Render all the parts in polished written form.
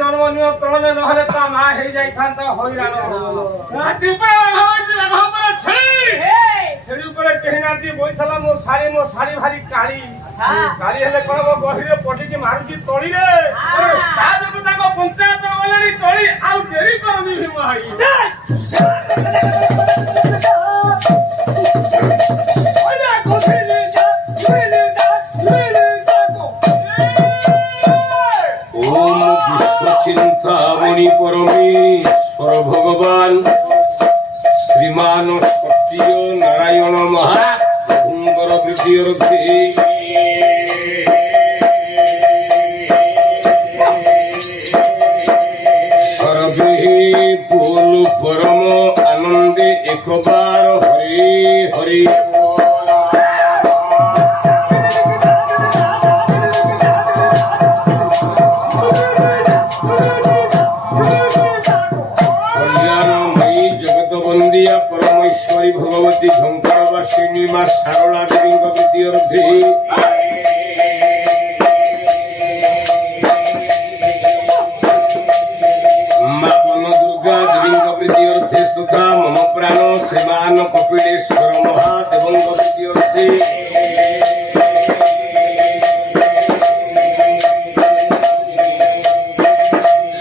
जन्म नियंत्रण नहले ता ना हे जाई थांता होइरान हाथी पर छेड़ी ऊपर केहनाती बोइथला मो साड़ी भारी काली काली हेले कोन मो गहिरे पटी के मारुची तोड़ी रे ता जब ताको पंचायत वालानी चोरी आउ केरी करनी भी भाई ओया कोठी ले जा चिंतामणि परमेश्वर भगवान श्रीमान सत्य नारायण महाभुंगर वृद्धिर्थे सर्वे बोल परम आनंदे एक बार हरि हरि परमेश्वरी भगवती झंकारवासिनी मां सारला देवी वृद्धिर्थे मां वन दुर्गा देवी वृद्धिर्थे तथा मम प्राण श्रीमान कपिलेश्वर महादेव वृद्धिर्थे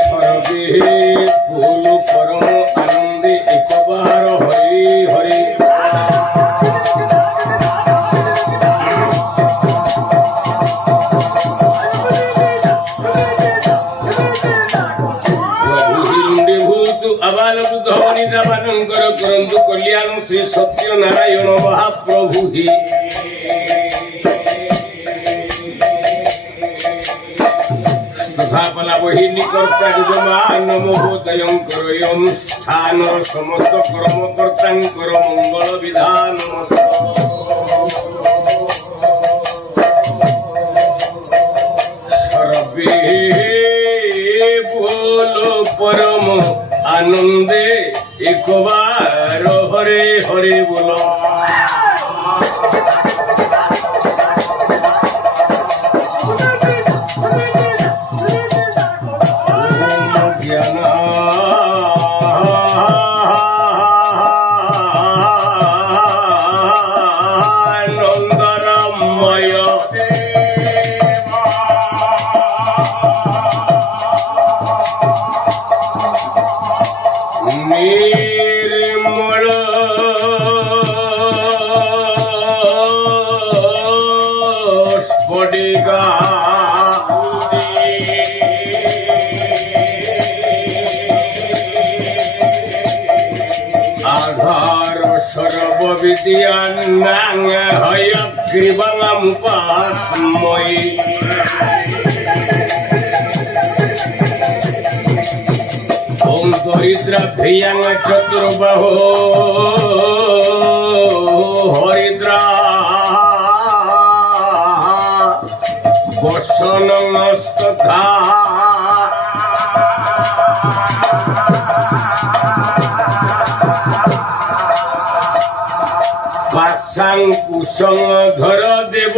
सर्वे बोल परम आनंदे एक बार हरि हरि करंतु कल्याण श्री सत्य नारायण महाप्रभु ही तथा पला वही निकर्ता विद्यमान महोदय अनुष्ठान समस्त कर्मकर्ता मंगल विधान सर्वे बोलो परम आनंदे एक बार हरे हरे बोलो ज्ञान नंदनमय निर्मल स्फटिका आधार सर्व विद्यानां हयग्रीवमुपास्मये ओम दरिद्राभ्यां चतुर्बाहो हरिद्रा वसनस्तथा ସାଙ୍କୁସଙ୍ଗ ଧର ଦେବ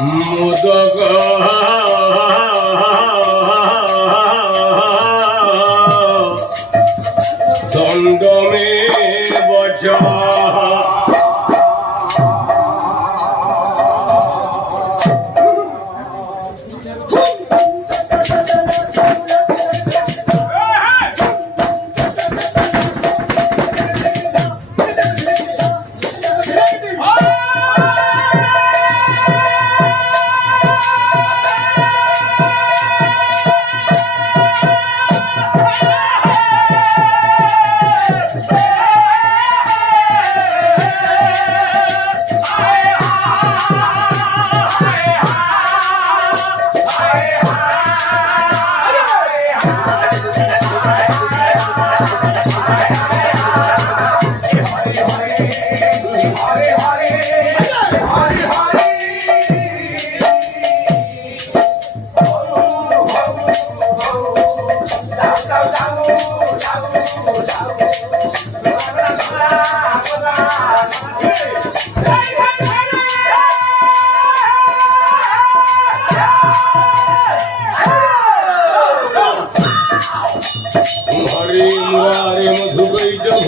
মোদক দণ্ডমে বচ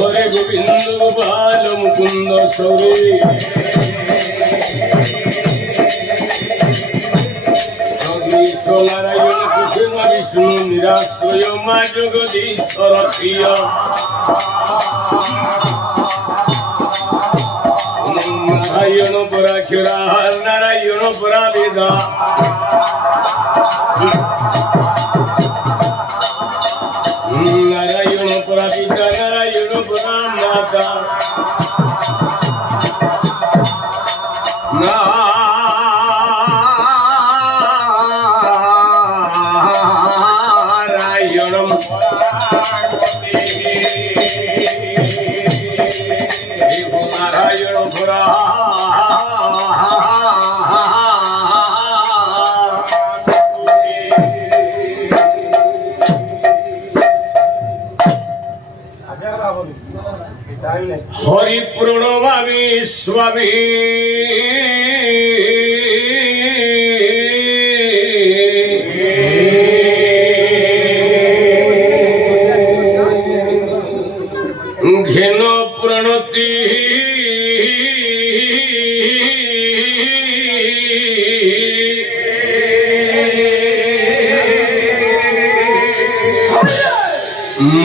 ঘরে গোবিন্দ গোপাল মুকুন্দ সৌরে নারায়ণ কৃষ্ণ বিষ্ণু নিরাশ্রয় মা জগদীশ্বর প্রিয় নারায়ণ পরাক্ষরা নারায়ণ পরা বেদা নারায়ণ পরা পিতা নারায়ণ পরা মাতা নারায়ণম নারায়ণ পরা হরি প্রণমামি স্বামী ঘেন প্রণতি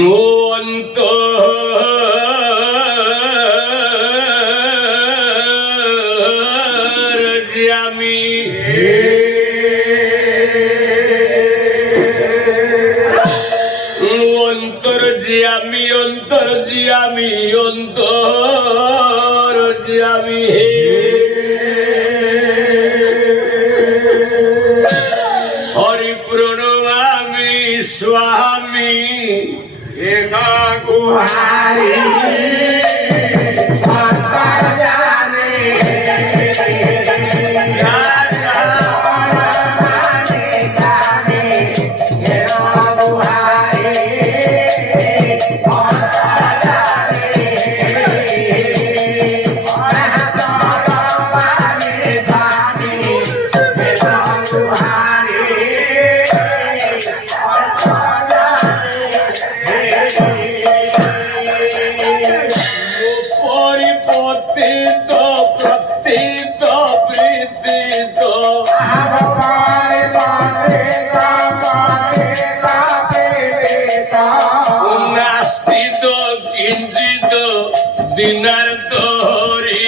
মন্ত অন্তর্জিয়ামি অন্তর্জিয়ামি হে হরি প্রণমামি স্বামী একা গুহারি দিনার তোরি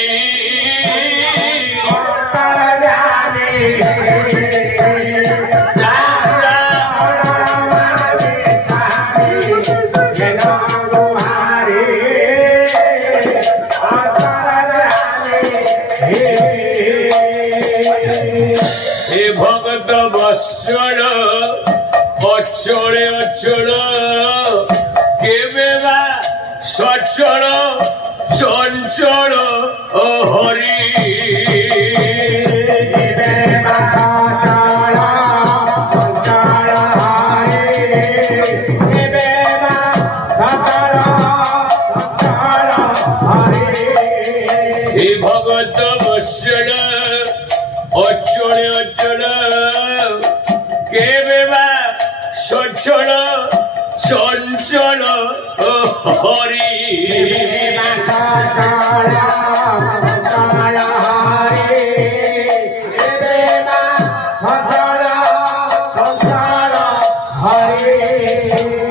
হে ভগত বৎসল অচলে অচল কেবে বা সচল চঞ্চল ও হরি চঞ্চল হরি অচল অচল কেবে বা সচল চঞ্চল হরি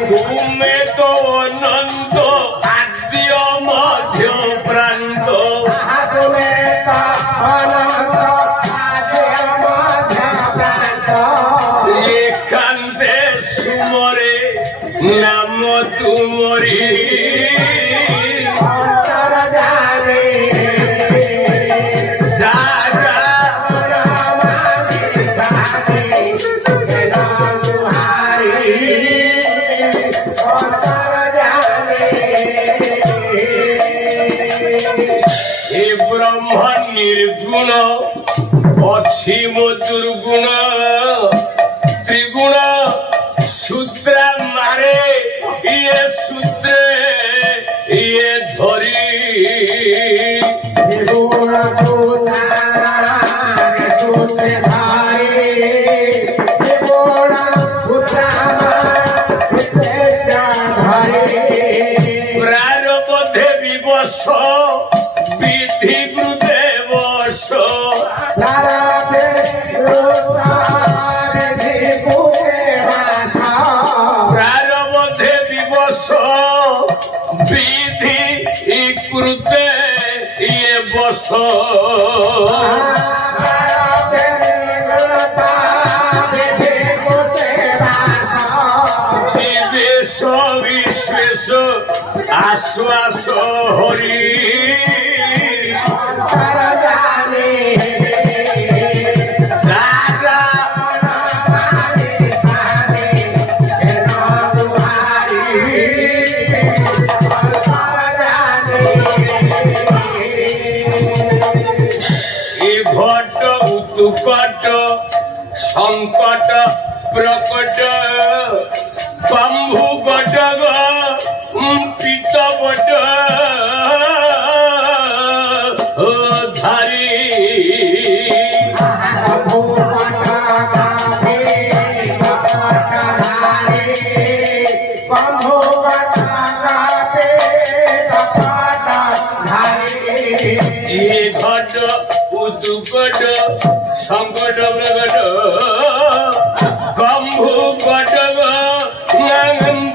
তুমি তো অনন্ত আদ্য মধ্য প্রান্ত একান্তে সুমরে নাম তুমরি निर्गुण असीम दुर्गुण त्रिगुण सूत्र मारे ये सूत्र ये धरी प्रारब्धे विवश विधि प्रारब्धे विवश विधि कृते ये बस जीवेश विश्वेश आश्वास हरि उत्कट संकट प्रकट बंभु गटग पीत बट धारी ये घट उदुकट संकट प्रकट गंभु गटग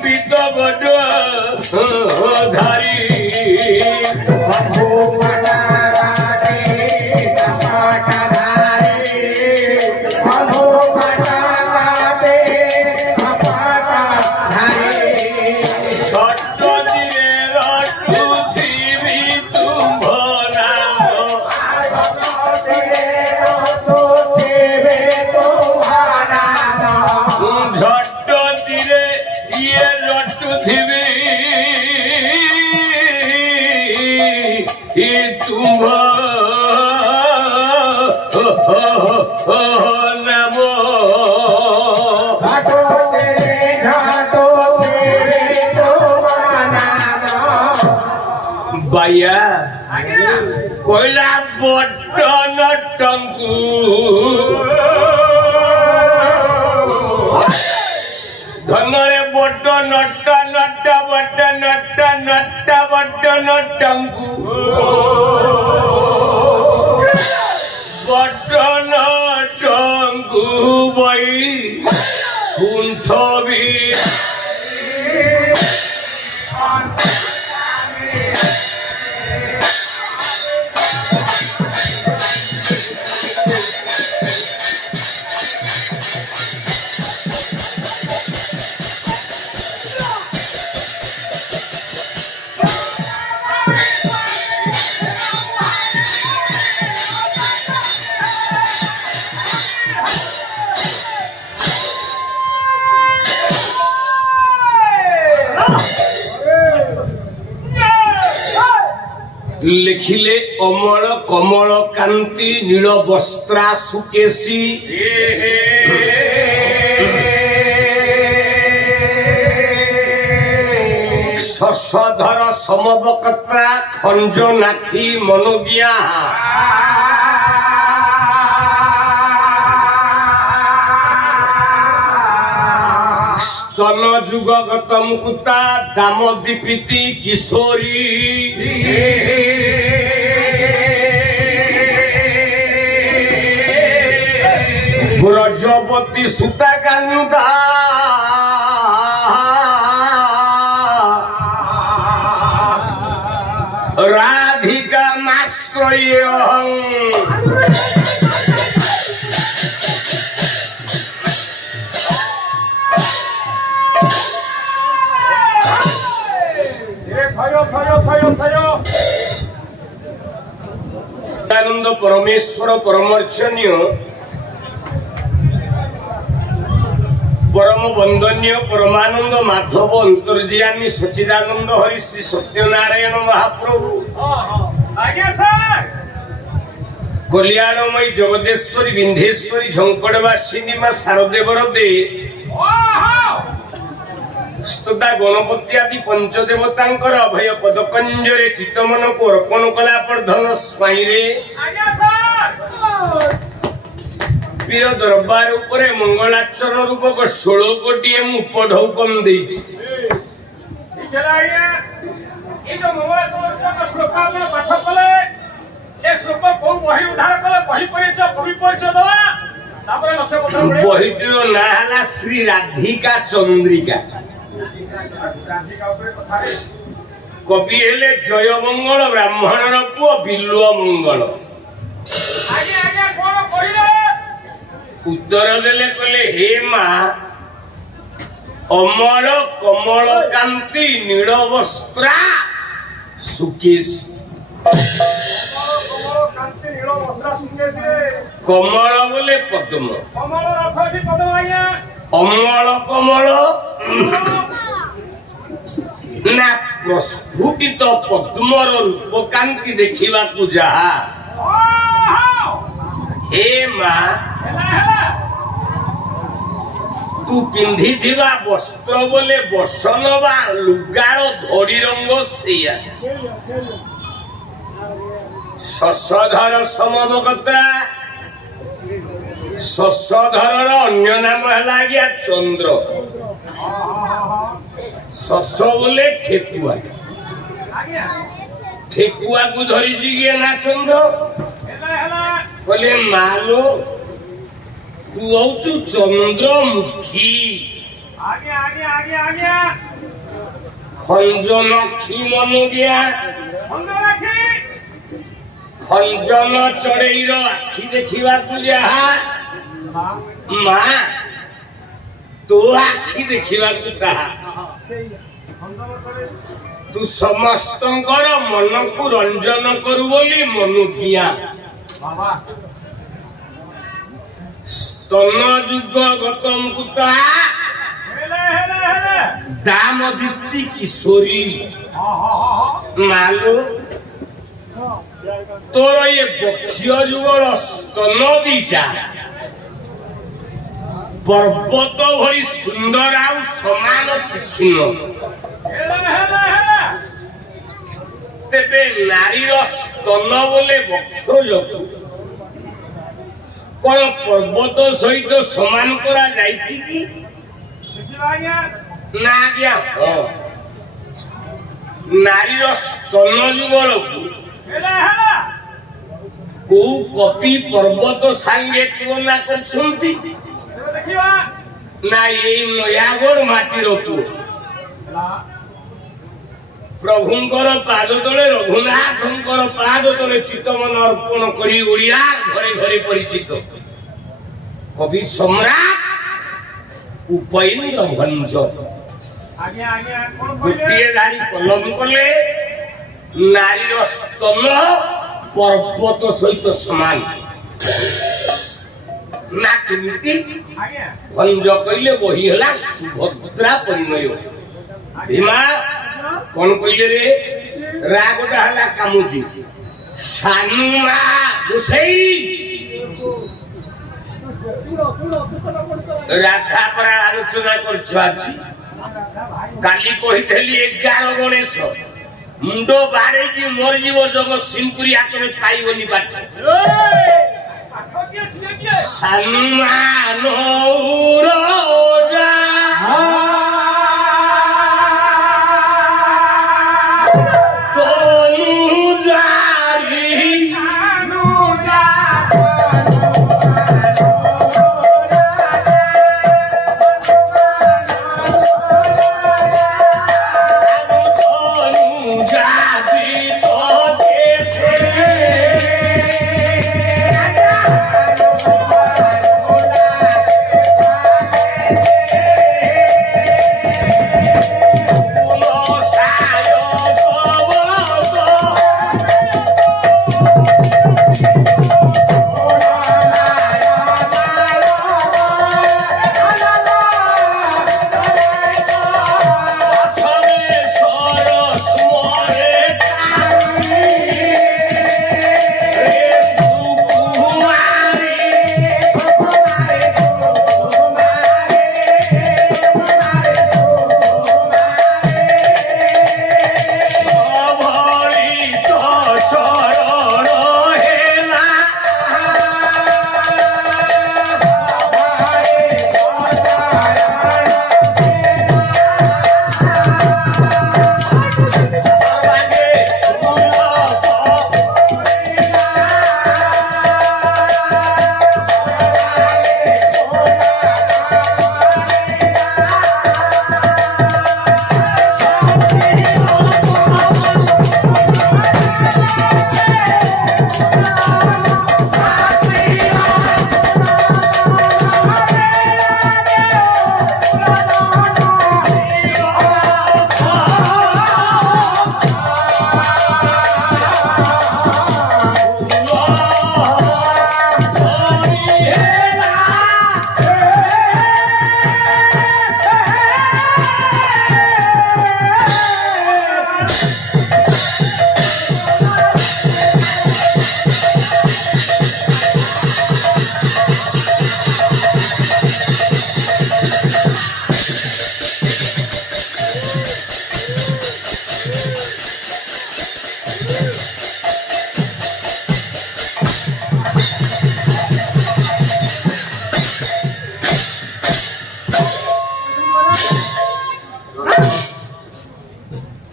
पीत बट धारी नाम बाया कोयला बटन टंकू धनरे बट नट नट बट नट नट बटन टंकू बटन टंकू बई कुंठबी लिखिले अमर कमल कांति नील वस्त्रा सुकेशी शशधर समबकत्रा खंज नाखी मनोज्ञा স্তନ ଯୁଗ ଗତ ମୁକୁତା ଦାମ ଦୀପିତି କିଶୋରୀ ବ୍ରଜବତୀ ସୁତା କାନ୍ଦା ରାଧିକା ମାଶ୍ରୟଂ আনন্দ পরমেশ্বর পরমর্চনীয় পরম বন্দনীয় পরমানন্দ মাধব অন্তর্যামী সচিদানন্দ হরি শ্রী সত্যনারায়ণ মহাপ্রভু কল্যাণময়ী জগদেশ্বরী বিন্ধেশ্বরী ঝঙ্কড়বাসিনী মা শারদেবর দে ସ୍ତୁତା ଗଣପତି ଆଦି ପଞ୍ଚଦେବତାଙ୍କର ଅଭୟ ପଦକଞ୍ଜରେ ଚିତ୍ତମନକୁ ଅର୍ପଣ କଲା ବର୍ଦ୍ଧନ ସ୍ୱାଇଁରେ ପୀର ଦରବାର ଉପରେ ମଙ୍ଗଳାଚରଣ ରୂପକ 16 କୋଟିଏ ମୁଁ ଉପଢୌକନ ଦେଇଛି। ବହିଟିର ନାଁ ହେଲା ଶ୍ରୀ ରାଧିକା ଚନ୍ଦ୍ରିକା। କବି ହେଲେ ଜୟ ମଙ୍ଗଳ ବ୍ରାହ୍ମଣର ପୁଅ ବିଲ୍ୱ ମଙ୍ଗଳ। ଉତ୍ତର ଦେଲେ କହିଲେ ହେ ମା ଅମଳ କମଳ କାନ୍ତି ନୀଳ ବସ୍ତ୍ରା ସୁକେଶ। କମଳ ବୋଲେ ପଦ୍ମ, ଅମଳ କମଳ ନା ପ୍ରସ୍ଫୁଟିତ ପଦ୍ମର ରୂପକାନ୍ତି ଦେଖିବାକୁ ଯାହା। ହେ ମା ତୁ ପିନ୍ଧିଥିବା ବସ୍ତ୍ର ବୋଲେ ବସନ ବା ଲୁଗାର ଧଡ଼ି ରଙ୍ଗ ସେଇଆ। ଶଶଧର ସମବକ୍ତ୍ରା, ଶଶଧରର ଅନ୍ୟ ନାମ ହେଲା ଆଜ୍ଞା ଚନ୍ଦ୍ର। ଶଶ ବୋଲେ ଠେକୁଆ, ଠେକୁଆକୁ ଧରିଛି କିଏ ନା ଚନ୍ଦ୍ର। କହିଲେ ମାଲୋ ତୁ ହଉଛୁ ଚନ୍ଦ୍ରମୁଖୀ। ଖଞ୍ଜନକ୍ଷୀ ମନୋଜ୍ଞା, ଖଞ୍ଜନ ଚଢେଇର ଆଖି ଦେଖିବାକୁ ଯାହା। ମା ତୋ ଆଖି ଦେଖିବାକୁ ତାହା। ତୁ ସମସ୍ତଙ୍କର ମନକୁ ରଞ୍ଜନ କରୁ ବୋଲି ମନୁକିଆ। স্তନ ଯୁଗ ଗତ ମୁକୁତା ଦାମ ଦୀପ୍ତି କିଶୋରୀ। ମାଲୋ ତୋର ଏ ବକ୍ଷ୍ୟ ଯୁଗଳ ସ୍ତନ ଦିଟା ପର୍ବତ ଭଳି ସୁନ୍ଦର ଆଉ ସମାନ ତୀକ୍ଷ୍ଣ। ତେବେ ନାରୀର ସ୍ତନ ବୋଲେ ବକ୍ଷ ଯୋଗୁ କଣ ପର୍ବତ ସହିତ ସମାନ କରାଯାଇଛି କି? ନା ଆଜ୍ଞା ହଁ। ନାରୀର ସ୍ତନ ଯୁଗଳକୁ କୋଉ କପି ପର୍ବତ ସାଙ୍ଗେ ତୁଳନା କରିଛନ୍ତି? ନା ଏଇ ନୟାଗଡ଼ ମାଟିର ପୁଅ ପ୍ରଭୁଙ୍କର ପାଦ ତଳେ, ରଘୁନାଥଙ୍କର ପାଦ ତଳେ ଚିତ୍ତମନ ଅର୍ପଣ କରି ଓଡ଼ିଆ ଘରେ ଘରେ ପରିଚିତ କବି ସମ୍ରାଟ ଉପେନ୍ଦ୍ର ଭଞ୍ଜ ଗୋଟିଏ ଧାଡ଼ି କଲମ କଲେ ନାରୀର ସ୍ତନ ପର୍ବତ ସହିତ ସମାନ। ନା କେମିତି? ଭଞ୍ଜ କହିଲେ ବହି ହେଲା ସୁଭଦ୍ରା ପରିଣୟ। ଭୀମା କଣ କହିଲେ ରେ? ରାଗଟା ହେଲା କାମୁଦି। ସାନୁ ମା ଗୋସେଇ ରାଧା ପରା ଆଲୋଚନା କରୁଛ ଆଜି। କାଲି କହିଥିଲି 11 ଗଣେଶ ମୁଣ୍ଡ ବାଡ଼େଇକି ମରିଯିବ ଜଗତସିଂହପୁରୀ ହାତରେ ପାଇବନି ବାଟ। ସାନୁ ମା ନୌର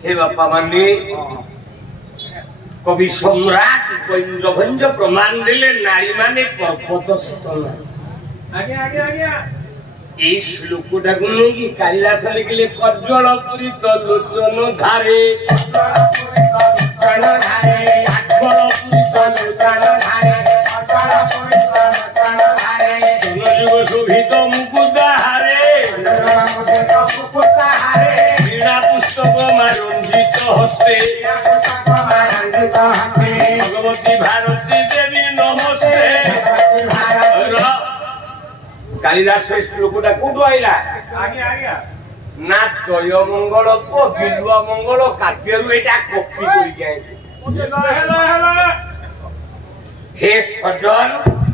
हे बापा माने कवि सम्राट उपेन्द्रभंज प्रमाण देले नारी माने पर्वतस्थ आगे आगे आगे এই শ্লোকটাকে নিয়ে কি কালিদাস লিখলে কজ্জল পুরি তলোচন ধারে যুগ শোভিত মুকুদাহারে বীণা পুস্তক রঞ্জিত হস্তে ভগবতী ভারতী দেবী নমস্তে। কালিদাস শ্লোকটা কোটু আইলা आगे आगे না জয় মঙ্গল বিলুয়া মঙ্গল কাব্যরু এটা কপি করি যায়। हेलो हेलो হে সজন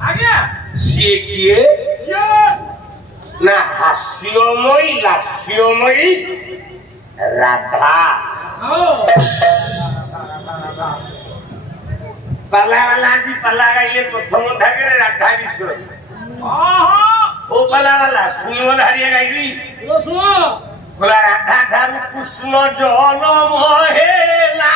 आगे সিয়ে কিয়ে यो না হাস্যময়ী লাস্যময়ী রাধা পালাওয়ালাজি পালা গাইলে প্রথম থাকে রাধা বিষয় ও পালাওয়ালা শুনিব হারিয়ে গাইবি सुनो বলা রাধা ধারু কৃষ্ণ জল মহেলা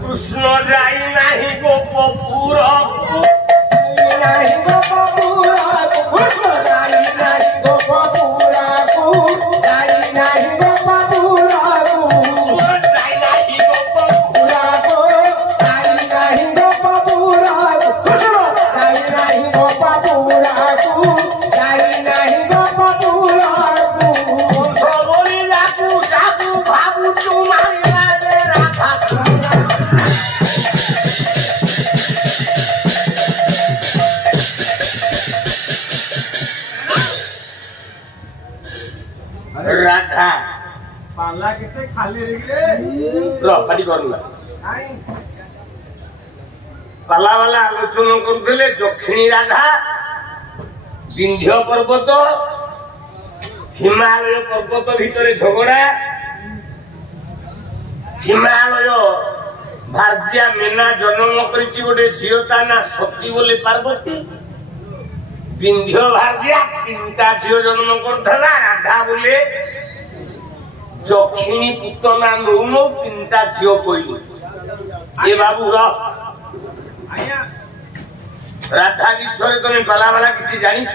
কৃষ্ণ যাই নাহি গোপপুরকু রাধা पाला कितने खाली रे রপাটি করলা आई পালাওয়ালা আলোচনা করুলে দক্ষিণী রাধা বিন্ধ্য পর্বত হিমালয় পর্বত ভিতরে ঝগড়া হিমালয় ভার্জিয়া মেনা জন্ম করেছি গোটে ঝিও তা না সতী বলে পার্বতী বিন্ধ্য ভার্জিয়া তিনটা ঝিও জন্ম করথলা রাধা বলে দক্ষিণী পুতনা নৌন তিনটা ঝিও কইল এ বাবু आया রাধা বিশ্বরে তুমি পালাবালা কিছু জানিছ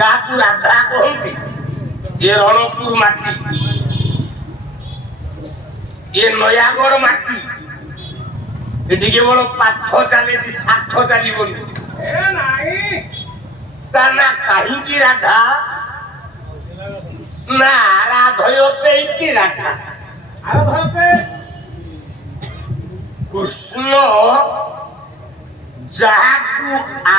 কাকু রাধা কহନ୍ତି এ রণপুর মাটি এ নয়াগড় মাটি এদিকে বড় পাঠ চালিছি ষাঠ চালিবনি ए नहीं তা না কাহিঁকি রাধা না রাধয়তে কি রাধা अरे धरते কৃষ্ণ যাহাকু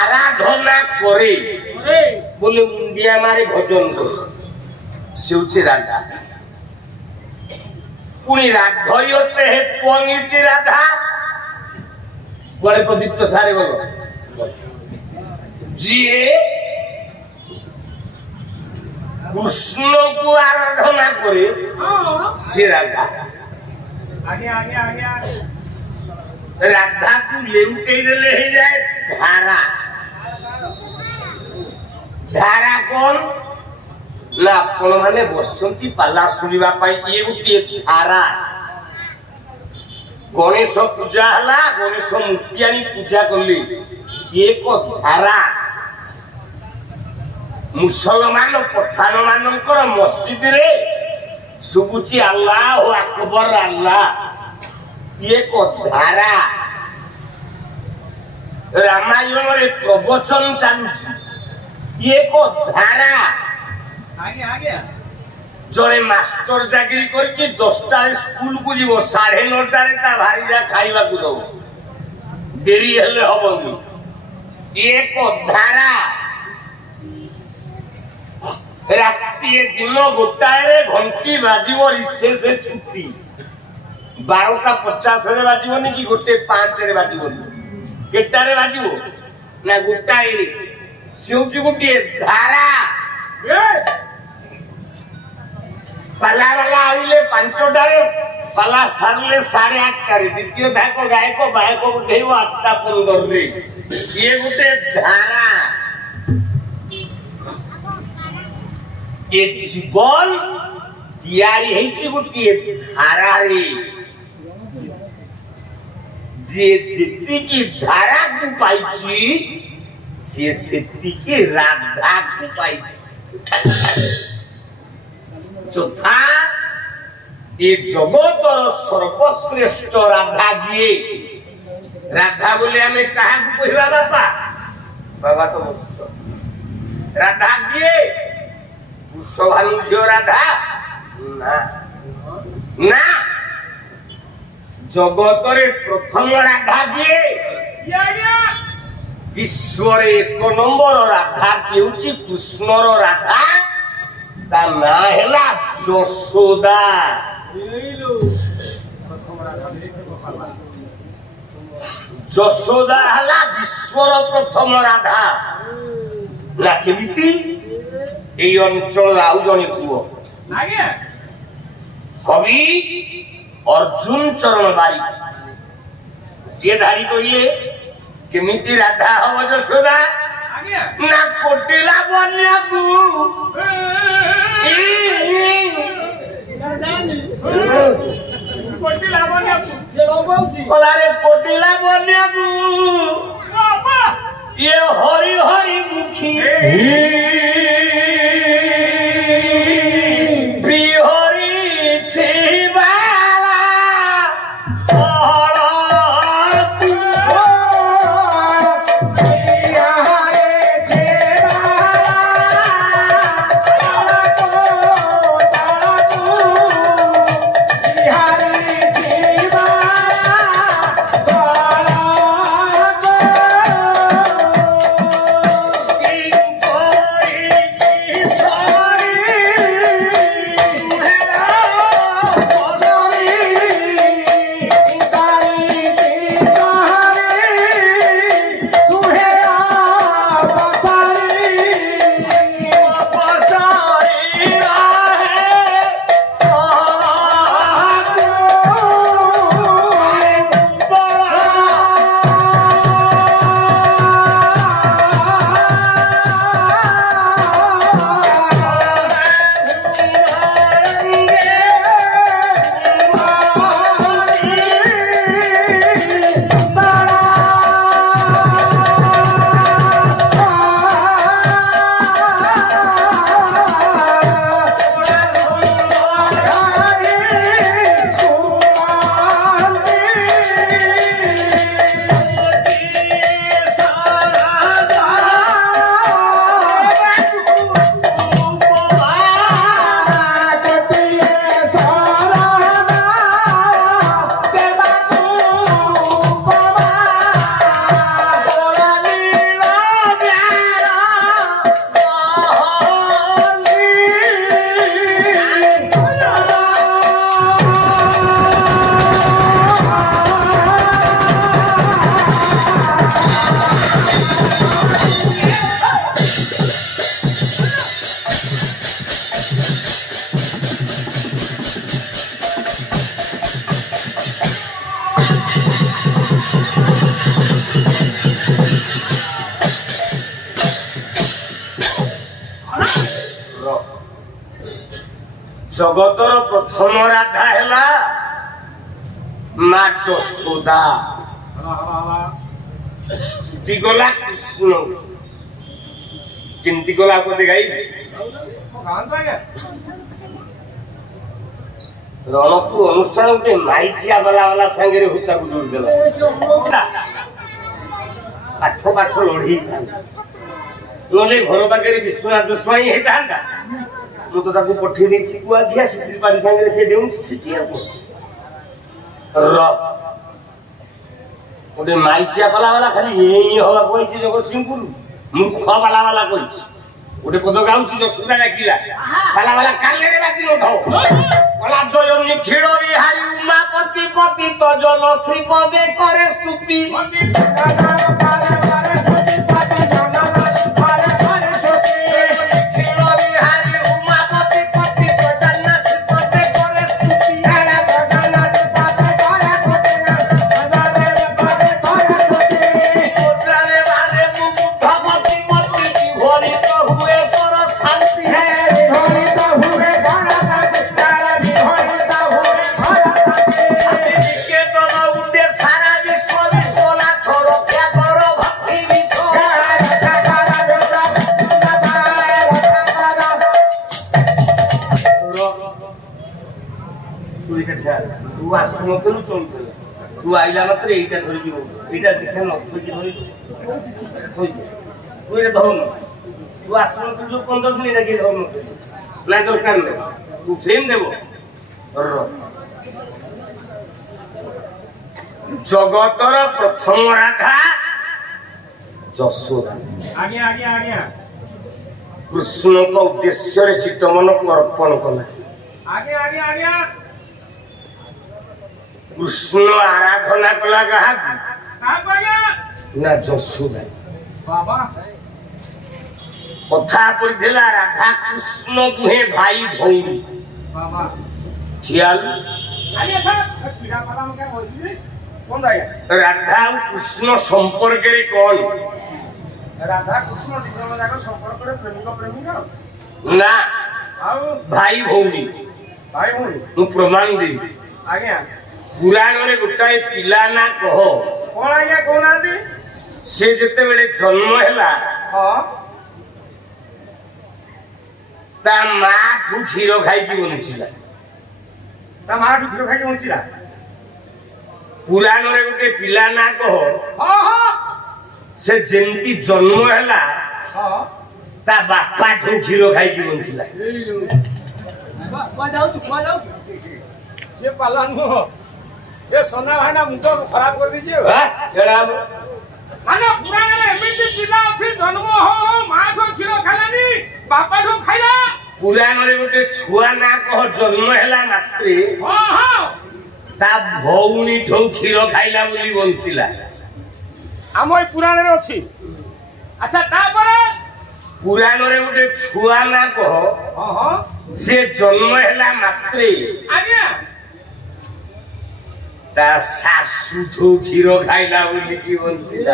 আরাধনা করে अरे বলে মুন্ডিয়া মারে ভজন করে সে হচ্ছে রাধা পুনি রাধয়তে হে পঙ্গিতি রাধা বড় প্রদীপ্ত সারে বলো যিয়ে কৃষ্ণকু আরাধনা করে हां সে রাধা आगे आगे आगे आगे রাধাকু লেউটেই দেলে হয়ে যায় ধারা ধারা কোন না ଆପଣ ମାନେ ବସିଛନ୍ତି ପାଲା ଶୁଣିବା ପାଇଁ ଇଏ ଗୋଟିଏ ଧାରା ଗଣେଶ ପୂଜା ହେଲା ଗଣେଶ ମୂର୍ତ୍ତି ଆଣି ପୂଜା କଲେ ଏକ ଧାରା ମୁସଲମାନ ପଠାଣ ମାନଙ୍କର ମସଜିଦରେ ଶୁଭୁଛି ଆଲ୍ଲାହ ଆକବର ଆଲ୍ଲାହ। ଇଏ ଏକ ଧାରା। ରାମାୟଣରେ ପ୍ରବଚନ ଚାଲୁଛି, ଇଏ ଏକ ଧାରା। ଜଣେ ମାଷ୍ଟର ଚାକିରି କରିଛି, 10ଟାରେ ସ୍କୁଲକୁ ଯିବ, 9:30ରେ ତା ଭାରିଜା ଖାଇବାକୁ ଦବ, ଡେରି ହେଲେ ହବନି। ଇଏ ଏକ ଧାରା। ରାତି ଦିନ 1ଟାରେ ଘଣ୍ଟି ବାଜିବ, ରିସେସ ଛୁଟି। 12:50ରେ ବାଜିବନି କି 1:05ରେ ବାଜିବନି, କେଟାରେ ବାଜିବ ନା 1ଟାରେ। ସେ ହଉଛି ଗୋଟିଏ ଧାରା। ପାଲା ବାଲା ଆଇଲେ 5ଟାରେ, ପାଲା ସାରିଲେ 8:30ରେ। ଦ୍ୱିତୀୟ ଧାକ ଗାୟକ ବାୟକ ଉଠେଇବ 8:15ରେ। ଇଏ ଗୋଟେ ଧାରା। ଏ ଜୀବନ ତିଆରି ହେଇଛି ଗୋଟିଏ ଧାରାରେ। ଯିଏ ଯେତିକି ଧାରାକୁ ପାଇଛି, ସିଏ ସେତିକି ରାଧାକୁ ପାଇଛି। ଯଥା ଏ ଜଗତର ସର୍ବଶ୍ରେଷ୍ଠ ରାଧା ଯିଏ। ରାଧା ବୋଲି ଆମେ କାହାକୁ କହିବା ବାପା? ବାବା ତ ବସୁଛ। ରାଧା କିଏ? ବୃଷଭାନୁ ଝିଅ ରାଧା ନା, ନା। ଜଗତରେ ପ୍ରଥମ ରାଧା କିଏ? ବିଶ୍ୱରେ 1 ନମ୍ବର ରାଧା ହେଉଛି କୃଷ୍ଣର ରାଧା। ତା ନାଁ ହେଲା ଯଶୋଦା। ଯଶୋଦା ହେଲା ବିଶ୍ୱର ପ୍ରଥମ ରାଧା। ନା କେମିତି? এই অঞ্চল ଆଉ ଜଣେ ପୁଅ କବି ଅର୍ଜୁନ ଚରଣ ବାରିକ, ଯିଏ ଧାରି କହିଲେ କେମିତି ରାଧା ହବ ଯଶୋଦା? ନା କୋଟିଲା ବନ୍ୟାକୁ କଲାରେ କୋଟିଲା ବନ୍ୟାକୁ ଇଏ ହରି ହରି ମୁଖୀ ଜଗତର ପ୍ରଥମ ରାଧା ହେଲା ମା ଯଶୋଦା। ସ୍ତୁତି ଗଲା କୃଷ୍ଣ। କେମିତି ଗଲା କୋତେ ଗାଇବି ଗାଁକୁ ଆଜ୍ଞା ରଣପୁର ଅନୁଷ୍ଠାନ ଗୋଟେ ମାଇଚିଆ ବାଲା ସାଙ୍ଗରେ ହୁତାକୁ ଯୋଡ଼ିଦେଲା ପାଠ ଲଢେଇ ନହେଲେ ଘର ପାଖରେ ବିଶ୍ୱନାଥ ସ୍ୱାଇଁ ହେଇଥାନ୍ତା ମୁଁ ତ ତାକୁ ପଠେଇ ଦେଇଛି କୁଆଖିଆ ଶିଶିର ପାଢୀ ସାଙ୍ଗରେ ସେ ଡେଉଁଛି ସେଠି ଗୋଟେ ମାଇଚିଆ ବାଲା ଖାଲି ହବା କହିଛି ଜଗତସିଂହପୁର ମୂର୍ଖ ବାଲା କହିଛି ଗୋଟେ ପଦ ଗାଉଛି ଯଶୋଦା ଡାକିଲା ବାଲା କାନରେ ବାଜି ନଥାଉ କଲା ଜୟ ନିଖିଳ ବିହାରୀ ଉମାପତି ପତି ତ ଜନ ଶ୍ରୀପଦେ କରେ ସ୍ତୁତି तू आसुनथलु चलुथल तू आइला मात्र एटा धरिकी रहू एटा देखा न धरिकी धरि तू एटा धरन तू आसुनथलु जो 15 दिन लागे धरन ना दरकार न तू फ्रेम देबो जगतर प्रथम राधा यशोदा आज्ञा कृष्ण को उद्देश्य रे चित्तमन को अर्पण कला आज्ञा कृष्ण आराधना कला कहा ना यशोदा बाबा कथा पड़िला राधा कृष्ण दुहे भाई भौणी बाबा ख्याल आज्ञा सर छिड़ा वाला में क्या होइछि कोन आज्ञा राधा और कृष्ण संपर्क रे कोन राधा कृष्ण दिजन जाक संपर्क रे प्रेमिक ना आउ भाई भौणी मु प्रमाण दी आज्ञा पुराण रे गोटाए पिला ना कह कोन आज्ञा कोन आंती से जते बेले जन्म हैला हां ता मां ठु क्षीर खाई की बंचिला ता मां ठु क्षीर खाई की बंचिला पुराण रे गोटे पिला ना कह हां से जेंती जन्म हैला हां ता बापा ठु क्षीर खाई की बंचिला बा जाऊ ये पालन हो ये सोना भाई ना मुंडो खराब कर दीजिए एड़ा माने पुराण रे एमिति पिला अछि जन्म हो मां ठो क्षीर खालानी बापा ठो खाइला पुराण रे गोटे छुआ ना कह जन्म हैला मात्रे हां ता भौणी ठो क्षीर खाइला बोली बंचिला हम ए पुराण रे अछि अच्छा तापरे पुराण रे गोटे छुआ ना कह हां से जन्म हैला मात्रे आज्ञा ता सासु ठो क्षीर खाइला बोली की बंचिला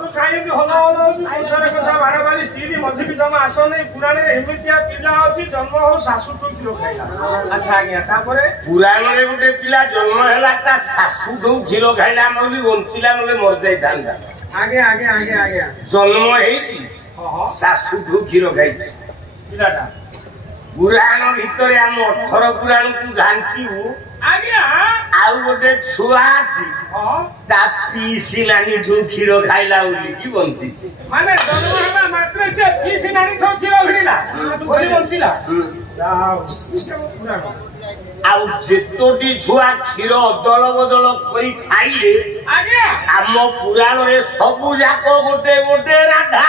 तो काई भी होला आइसरे को सब 12 वाली स्त्री मझे भी जमा आसो नहीं पुराण रे एमितिया पिला अछि जन्म हो सासु ठो क्षीर खाइला अच्छा आज्ञा तापरे पुराण रे गोटे पिला जन्म हैला ता सासु ठो क्षीर खाइला बोली बंचिला नले मर जाई थांदा आज्ञा जन्म हेची हां सासु ठो क्षीर खाइची पिलाटा पुराण भितरे हम 18 पुराण को घांटीउ आज्ञा आउ गोटे छुआ अछि हां ता पीसी नानी ठो क्षीर खाइला बोली की बंचिची माने जन्म होला मात्र से पीसी नानी ठो क्षीर भिड़िला बोली बंचिला जाओ पुराण आउ जेतोटी छुआ क्षीर अदल बदल करी खाइले आज्ञा हम पुराण रे सबु जाको गोटे गोटे राधा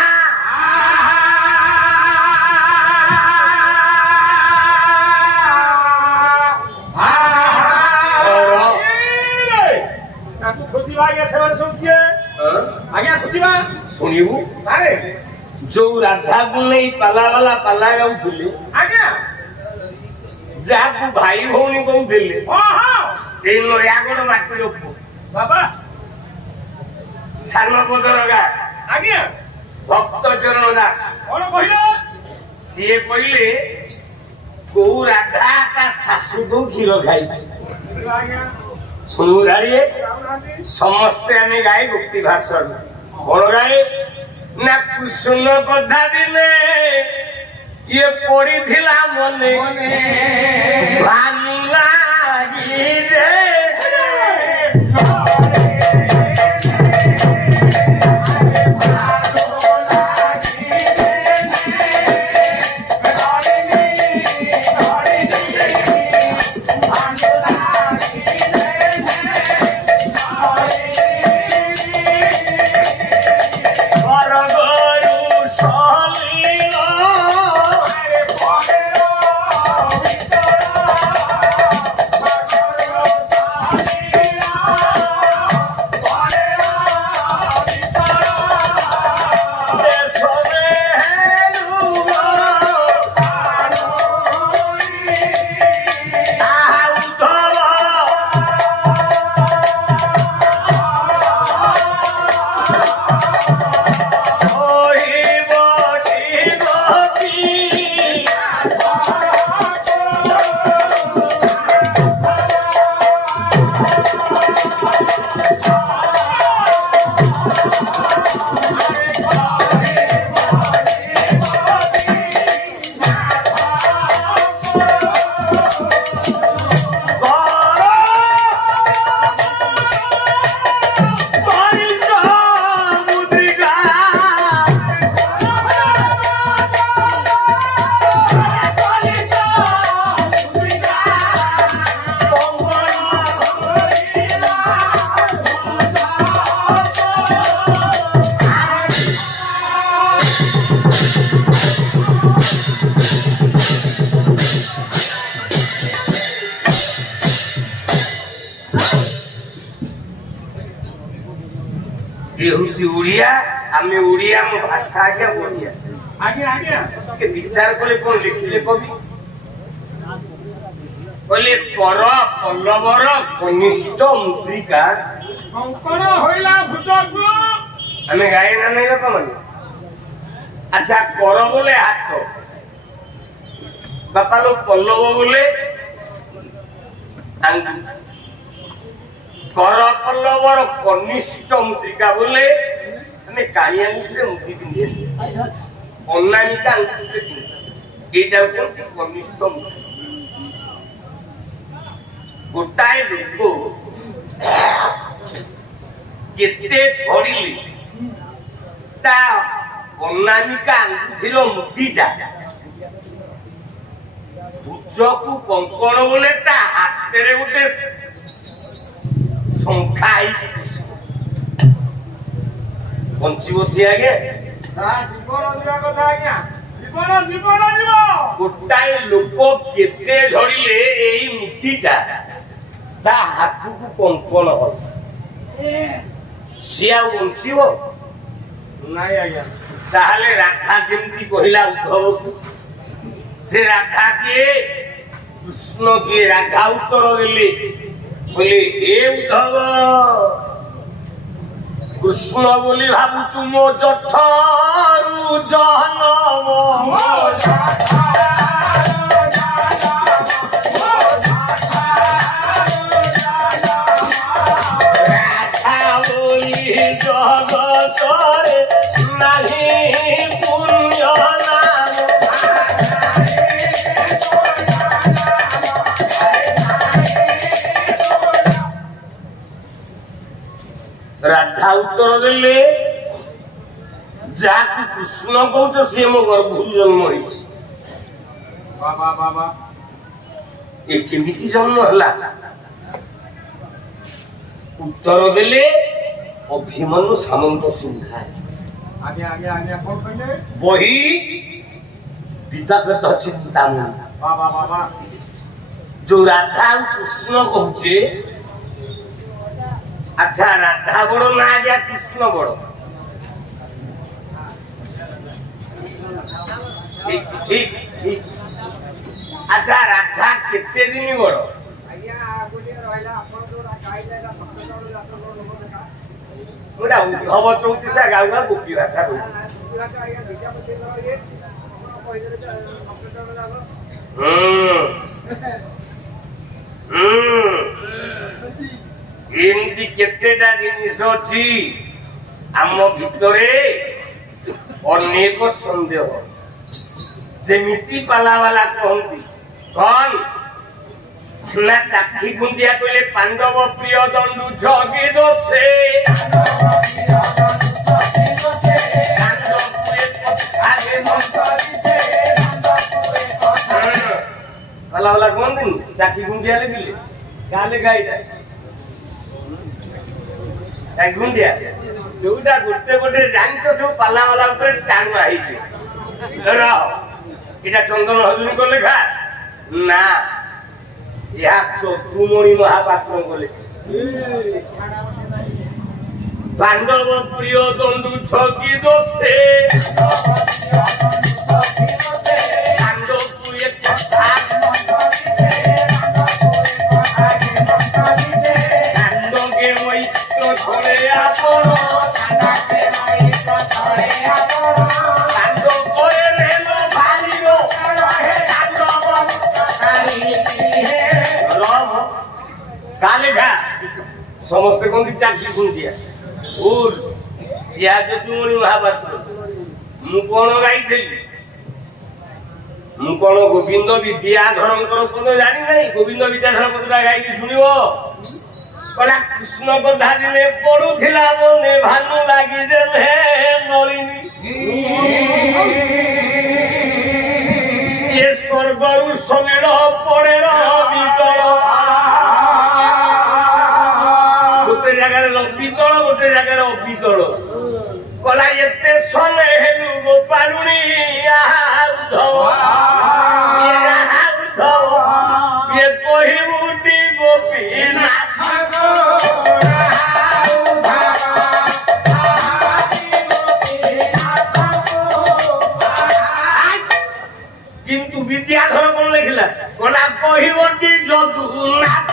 सुनिबु जो राधा को नहीं पाला वाला पाला गाउथिले जहा को भाई भौणी कहउथिले ए नयागढ़ माटी रोको बाबा सानपदर गा आज्ञा भक्त चरण दास कौन कहिला सीए कहले को राधा का सासु को क्षीर खाइछि आज्ञा सुनु गाड़िए समस्ते आमे गाए भक्ति भाषण बड़ गाए ନା କୃଷ୍ଣ କଥା ଦିନେ ଇଏ ପଡିଥିଲା ମନେ ଭାନୁ ଲାଗି ଯେ ओडिया आम ओडिया मो भाषा आज्ञा बढ़िया आज्ञा आज्ञा के विचार कले कोन लिखिले कवि बोले कर पल्लवर कनिष्ठ मुद्रिका कंकण होइला भुजगु हमें गाय ना नहीं रखा मन अच्छा कर बोले हाथ बापा लोग पल्लव बोले आंगुठी कर पल्लवर कनिष्ठ मुद्रिका बोले हमें काली आंगुठी मुद्री पिंधे अच्छा अच्छा अनामिका आंगुठी पिंधे एटा कोन कनिष्ठ मुद्री गोटाए लोक केते छड़िले ता अनामिका आंगुठीर मुद्रीटा भुजकु कंकण बोले ता हाथ रे गोटे संखाई पंची बसी आगे जीवन जीवा कथा आज्ञा जीवन जीवन जीव गोटाए लोक केते झड़िले एई मुद्रीटा ता हाथकु कंकण हल सिया बंचिबो नहीं आज्ञा ताहले राधा केमती कहिला उद्धव से राधा के कृष्ण के राधा उत्तर देले बोले हे उद्धव कृष्ण बोली भाबुचु मो जठरु जन्म राधा बोली जगतरे नाही पुण्य नाम राधा उत्तर देले जाकु कृष्ण कहउछ से मो गर्भु जन्म होइछ बाबा बाबा ए केमिति जन्म हला उत्तर देले अभिमन्यु सामंत सिंहा आज्ञा आज्ञा आज्ञा कौन कहले वही पिता कथ चिंतामणि बाबा बाबा जो राधा और कृष्ण कहउछे अच्छा राधा बड़ ना गया कृष्ण बड़ ठीक ठीक ठीक अच्छा राधा केते दिन बड़ गोटा उद्धव चौतीसा गाउगा गोपी भाषा एमती केतेटा जिनिस अछि आम भितरे ଅନେକ ସନ୍ଦେହ ଯେମିତି ପାଲାବାଲା କହନ୍ତି କଣ ନା ଚାକ୍ଷୀ ଗୁଣ୍ଡିଆ କହିଲେ ପାଣ୍ଡବ ପ୍ରିୟ ଦଣ୍ଡୁ ଜଗି ଦୋଷେ ପାଲାବାଲା କହନ୍ତିନି ଚାକ୍ଷୀ ଗୁଣ୍ଡିଆ ଲେଖିଲେ ଗାଲେ ଗାଈଟା ଗୁଣ୍ଡିଆ ଯୋଉଟା ଗୋଟେ ଗୋଟେ ଜାଣିଛ ସବୁ ପାଲାବାଲା ଉପରେ ଟାଣୁଆ ହେଇଯିବ এটা চন্দন হজুরি করলে খা না ইহা চতুর্মণি মহাপাত্র বলে পাণ্ডব প্রিয় দণ্ডু ছকি দোষে পাণ্ডবপুরে পাণ্ডবকে মৈত্র ধরে আপন পাণ্ডব করে ସମସ୍ତେ କହନ୍ତି ଚାକ୍ଷୀ ଗୁଣ୍ଡିଆ ଭୁଲ ଇହା ଯଦୁମଣି ମହାପାତ୍ର ମୁଁ କଣ ଗାଇଥିଲି ମୁଁ କଣ ଗୋବିନ୍ଦ ବିଦ୍ୟାଧରଙ୍କର ପଦ ଜାଣି ନାହିଁ ଗୋବିନ୍ଦ ବିଦ୍ୟାଧର ପଦଟା ଗାଇକି ଶୁଣିବ କହିଲା କୃଷ୍ଣ କଥା ଦିନେ ପଡୁଥିଲା ମନେ ଭାନୁ ଲାଗି ଯେ ନଳିନୀ ଏ ସ୍ୱର୍ଗରୁ ସଲିଳ ପଡେର ବିତଳ ଗୋଟେ ଜାଗାରେ ପିତଳ ଗୋଟେ ଜାଗାରେ ଅପିତଳ କଲା ଏତେ ସମୟ ହେଲୁ ଗୋପାଳୁଣି ଇଏ କହିବୁ ଟି ଗୋପୀନାଥ কিন্তু বিদ্যাধর কোন লেখিলা কোনা কহিবটি যদুনাথ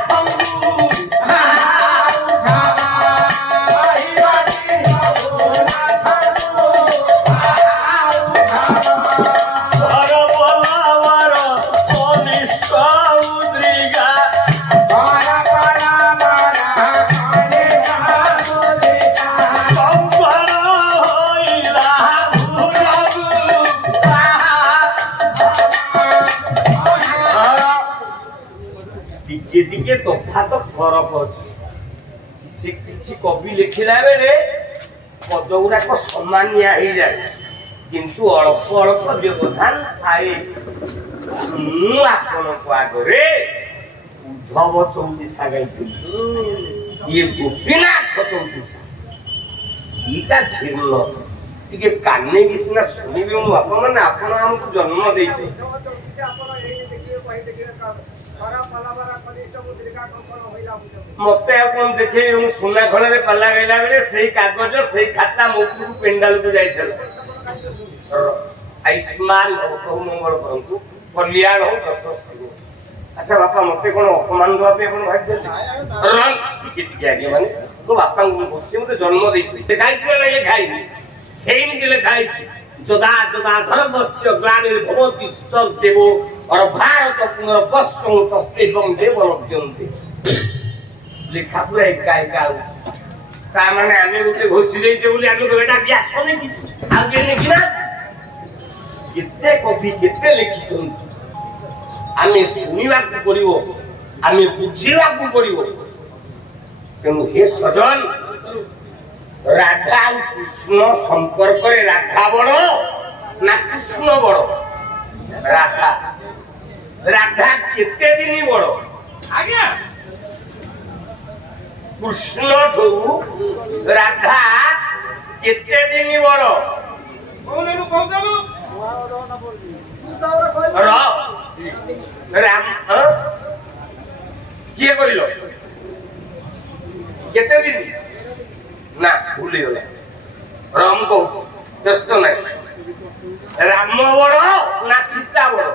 ତଫାତ ଫରକ ଅଛି ସେ କିଛି କବି ଲେଖିଲା ବେଳେ ପଦ ଗୁଡାକ ସମାନିଆ ହେଇଯାଏ କିନ୍ତୁ ଅଳ୍ପ ଅଳ୍ପ ବ୍ୟବଧାନ ଥାଏ ମୁଁ ଆପଣଙ୍କ ଆଗରେ ଉଦ୍ଧବ ଚୌତିଶା ଗାଇଥିଲି ଇଏ ଗୋପୀନାଥ ଚୌତିଶା ଏଇଟା ଭିନ୍ନ ଟିକେ କାନେଇକି ସିନା ଶୁଣିବେ ମୁଁ ଆପଣମାନେ ଆପଣ ଆମକୁ ଜନ୍ମ ଦେଇଛନ୍ତି ମତେ ଆପଣ ଦେଖେଇ ମୁଁ ସୁନା ଖଳରେ ପାଲା ଗାଇଲା ବେଳେ ସେଇ କାଗଜ ସେଇ ଖାତା ମୋ ଉପରକୁ ପେଣ୍ଡାଲକୁ ଯାଇଥିଲା ଆୟୁଷ୍ମାନ ହଉ ପ୍ରଭୁ ମଙ୍ଗଳ କରନ୍ତୁ କଲ୍ୟାଣ ହଉ ଯଶସ୍ୱୀ ହଉ ଆଚ୍ଛା ବାପା ମତେ କଣ ଅପମାନ ଦେବା ପାଇଁ ଆପଣ ଭାବିଛନ୍ତି ଟିକେ ଟିକେ ଆଜ୍ଞା ମାନେ ମୋ ବାପାଙ୍କୁ ବସି ମତେ ଜନ୍ମ ଦେଇଛନ୍ତି ଖାଇଛି ନା ନାଇଁ ଖାଇନି ସେମିତି ଲେଖା ହେଇଛି ଯଦା ଯଦା ଧର୍ମସ୍ୟ ଗ୍ଲାନିର୍ଭବତି ଦେବ और भारत पुनर्वश्यं तस्तेषं देवनद्यन्ते লেখা পুরা একা একা তা মানে আমি ওকে ঘষি দিয়েছে বলে আমি তো এটা ব্যাস নেই কিছু আর কে লেখি না কেতে কপি কেতে লেখিছন্তি আমি শুনিବାକୁ পড়িব আমি বুঝিବାକୁ পড়িব তেଣୁ হে সজন রাধা আর কৃষ্ণ সম্পর্কে রাধা বড় না কৃষ্ণ বড় রাধা রাধা কেতে দিন বড় আজ্ঞা কৃষ্ণ ঠু রাধা কেতে দিন বড় রাম কিয়ে করিল কেতে দিন না ভুলি গলা রাম কହୁଛି ব্যস্ত নাই রাম বড় না সীতা বড়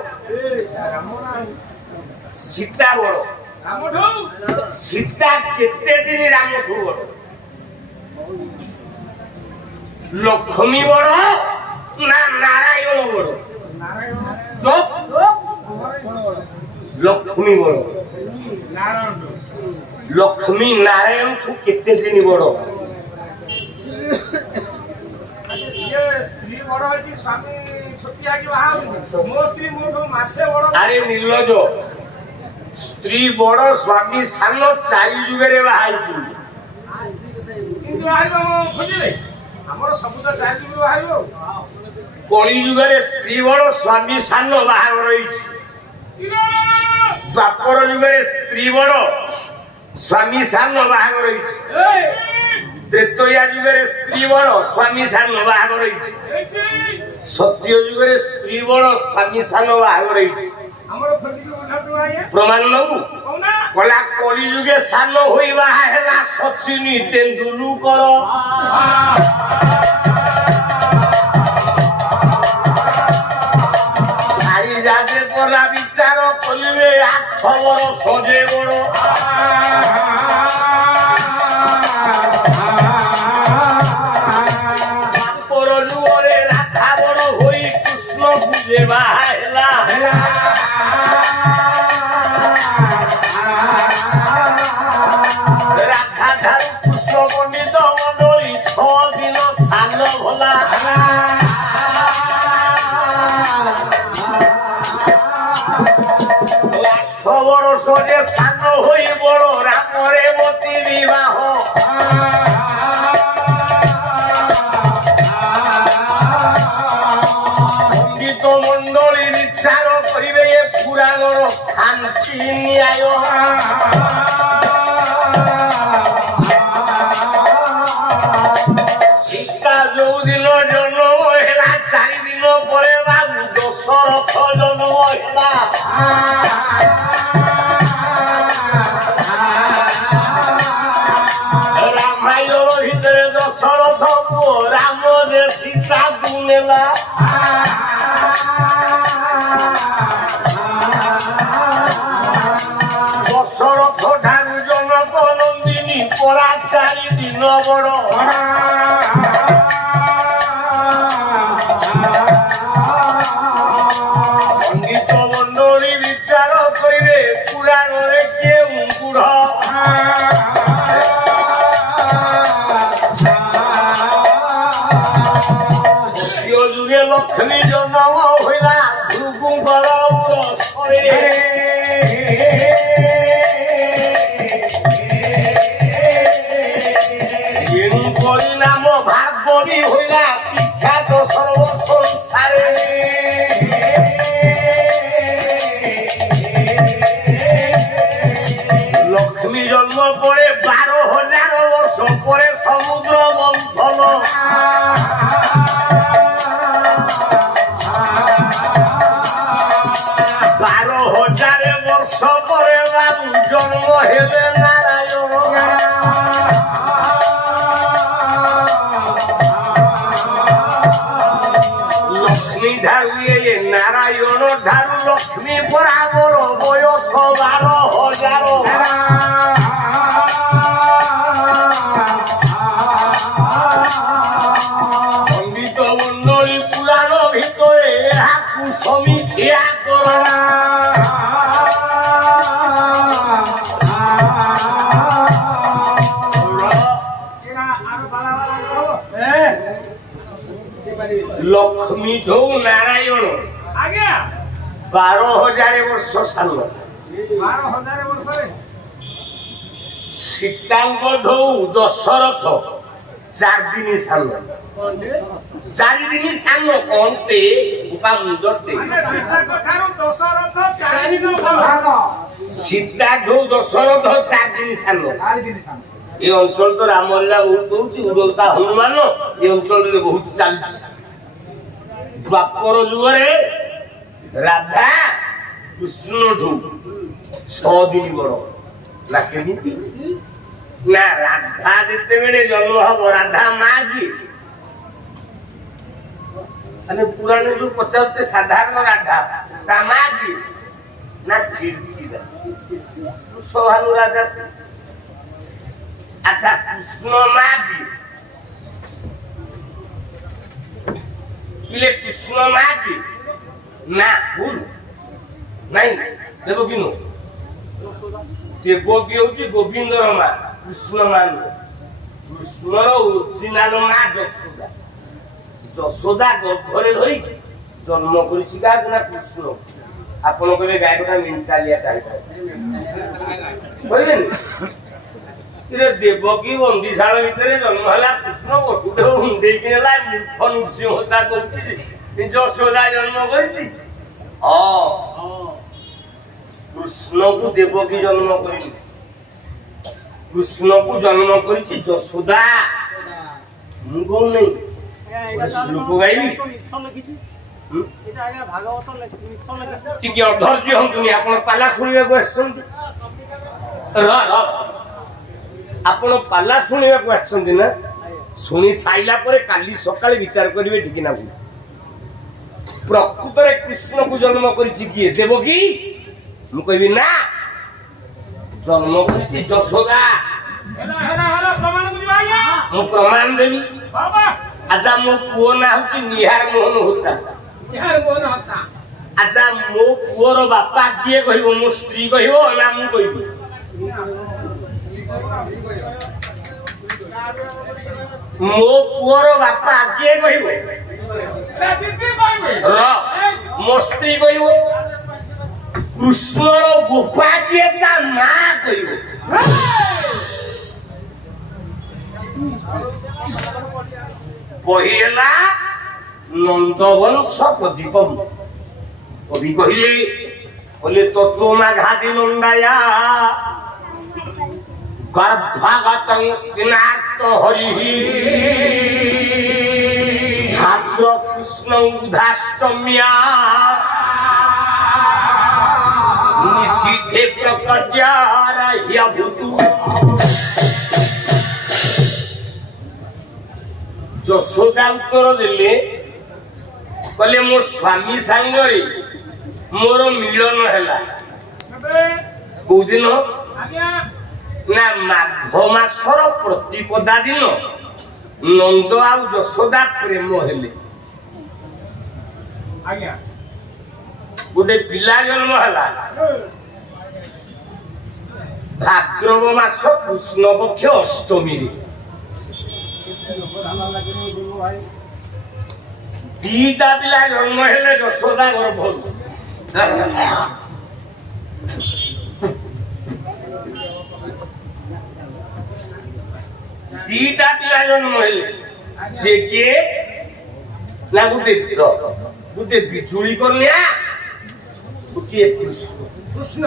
সীতা বড় সীতা কেতে দিন রাম ঠু বড় লক্ষ্মী বড় না নারায়ণ বড় চোখ লক্ষ্মী বড় লক্ষ্মী নারায়ণ ঠু কেতে দিন বড় স্ত্রী বড় হয়েছি স্বামী ছুটিয়া কি বাহা ମୋ ସ୍ତ୍ରୀ ମୋଠୁ ମାସେ ବଡ। আরে নির্লজ স্ত্রী বড় স্বামী সান 4 যুগের বাহাইছি কিন্তু বাহারিব ଖୋଜିଲେ ଆମର ସବୁ ତ 4 ଯୁଗ ବାହାରିବ। কলি যুগের স্ত্রী বড় স্বামী সান বাহাঘর হয়েছে দ্বাপর যুগের স্ত্রী বড় স্বামী সান বাহাঘর হয়েছে ত্রেতয়া যুগের স্ত্রী বড় স্বামী সান বাহাঘর হয়েছে সত্য যুগের স্ত্রী বড় স্বামী সান বাহাঘর হয়েছে ଆମର ଖୋଜିକି ବୁଝାନ୍ତୁ ଆଜ୍ଞା প্রমাণ নবু କହୁନା কলা কলি যুগে সান হই বাহা হেলা সচিনী তেন্দুলকর আই যাজে পরা বিচার কলিবে 8 বরষ সজে বড় পরজুরে রাধা বড় হই কৃষ্ণ পূজে বাহা হেলা রাধা ধারু কৃষ্ণ পণ্ডিত মন্ডলী 6 দিন সান ভোলা বরষ যে সান হই বড় রামরে মতি বিবাহ পণ্ডিত মন্ডলী বিচার করিবে পুরাণর শান্তি ন্যায় শিক্ষা যৌদিন জন্ম হেলা 4 দিন পরে বাবু দশরথ জন্ম হেলা রামায়ণ ভিতরে দশরথ পুଅ রাম যে সীতা দুনেলা দশরথ ঠারু জনক নন্দিনী পরা 4 দিন বড় পণ্ডিত মন্ডলী বিচার করিবে পুরাণরে কেউ বুড় সত্য যুগে লক্ষ্মী জন্ম হইলা ভৃগুঙ্কর উরসরে নাম ভাগবতী হইলা বিখ্যাত সর্বসংসারে লক্ষ্মী জন্ম পরে 12,000 বর্ষ পরে সমুদ্র মন্থন 12,000 বর্ষ পরে বাবু জন্ম হেলে নারায়ণ লক্ষ্মী ধারু নারায়ণ ধারু লক্ষ্মী বরাবর বয়স 12,000 পণ্ডিত মন্ডলী পুরাণ ভিতরে হাকু সমীক্ষা করা লক্ষ্মী ঢৌ নারায়ণ ଆଜ୍ଞା 12,000 ବର୍ଷ ସାନ 12,000 ବର୍ଷରେ ସୀତାଙ୍କ ଢৌ ଦଶରଥ 4 ଦିନ ସାନ 4 ଦିନ ସାନ କଣତେ ବୁକା ମୁଣ୍ଡଟେ ମାନେ ସୀତାଙ୍କ ଠାରୁ ଦଶରଥ 4 ଦିନ ସାନ ସୀତା ଢৌ ଦଶରଥ 4 ଦିନ ସାନ ଏ ଅଞ୍ଚଳ ତ ରାମଲୀଳା ବହୁତ ହଉଛି ଉଡ଼ତା ହନୁମାନ ଏ ଅଞ୍ଚଳରେ ବହୁତ ଚାଲିଛି ଦ୍ୱାପର ଯୁଗରେ ରାଧା କୃଷ୍ଣଠୁ 6 ଦିନ ବଡ ନା କେମିତି ନା ରାଧା ଯେତେବେଳେ ଜନ୍ମ ହବ ରାଧା ମା କି ମାନେ ପୁରାଣ ଯୋଉ ପଚାରୁଛେ ସାଧାରଣ ରାଧା ତା ମା କି ନା କୀର୍ତ୍ତି କୁଶଭାନୁ ରାଜା আচ্ছা কৃষ্ণ মা কি কৃষ্ণ মা কি না ভুল নাই দেখো কিনো দেবকী হচ্ছে গোবিন্দর মা কৃষ্ণ মা নয় কৃষ্ণর অরিজিনাল মা যশোদা ଯଶୋଦା ଗର୍ଭରେ ଧରି ଜନ୍ମ କରିଛି କାହାକୁ ନା କୃଷ୍ଣ। ଆପଣ କହିବେ ଗାଈଟା ମେଣ୍ଟାଲିଆ ଟାଇପ୍ କହିବେନି? ଦେବକୀ ବନ୍ଦିଶାଳ ଭିତରେ ଜନ୍ମ ହେଲା କୃଷ୍ଣ ବସୁଦେବ ଦେଇକି ନେଲା ମୂର୍ଖ ନୃସିଂହ ହତ୍ୟା କରୁଛି ଯଶୋଦା ଜନ୍ମ କରିଛି। କୃଷ୍ଣକୁ ଦେବକୀ ଜନ୍ମ କରିଛି, କୃଷ୍ଣକୁ ଜନ୍ମ କରିଛି ଯଶୋଦା। ମୁଁ କହୁନି ଶ୍ଲୋକ ଗାଇବି ଟିକେ ଅଧୈର୍ଯ୍ୟ ହୁଅନ୍ତୁନି। ଆପଣ ପାଲା ଶୁଣିବାକୁ ଆସିଛନ୍ତି, ଆପଣ ପାଲା ଶୁଣିବାକୁ ଆସିଛନ୍ତି ନା? ଶୁଣି ସାଇଲା ପରେ କାଲି ସକାଳେ ବିଚାର କରିବେ ଟିକେ ନା ଭୁଲ। ପ୍ରକୃତରେ କୃଷ୍ଣକୁ ଜନ୍ମ କରିଛି କିଏ? ଦେବକୀ? ମୁଁ କହିବି ନା, ଜନ୍ମ କରିଛି ଯଶୋଦା। ମୁଁ ପ୍ରମାଣ ଦେବି। ଆଚ୍ଛା ମୋ ପୁଅ ନାଁ ହଉଛି ନିହାର ମୋହନ ହୋତା। ଆଚ୍ଛା ମୋ ପୁଅର ବାପା କିଏ କହିବ? ମୋ ସ୍ତ୍ରୀ କହିବ ନା ମୁଁ କହିବି? ମୋ ପୁଅର ବାପା କିଏ କହିବ? ମୋ ସ୍ତ୍ରୀ କହିବ। କୃଷ୍ଣର ଗୋପା କିଏ? ତା ମା କହିବ। ବହି ହେଲା ନନ୍ଦବଂଶ ପ୍ରଦୀପମ୍। କବି କହିଲେ ତତ୍ତ୍ୱ ମାଘାଦି ନନ୍ଦାୟା ଗର୍ଭାଗତଂ কিনার্ত হরি ভাদ্র কৃষ্ণ উধাষ্টম্যা নিষিদ্ধে প্রকর্যারাহ্যভূতু। যশোদা উত্তর দেলে কলে মোর স্বামী সাଙ୍ଗরে মোর মিলন হেলা কোদিন না মাঘ মাসর প্রতিপদা দিন নন্দ ଆଉ যশোদা প্রেম হেলে। গোটে পিলা জন্ম হেলা ভাদ্রব মাস কৃষ্ণ পক্ষ অষ্টমী। দিটা পিলা জন্ম হেলে যশোদা গর্ভ। দিটা পিলা জন্ম হেলে সে কিଏ না গোটে বিজুଳି কন্যা, গোটিଏ কৃষ্ণ।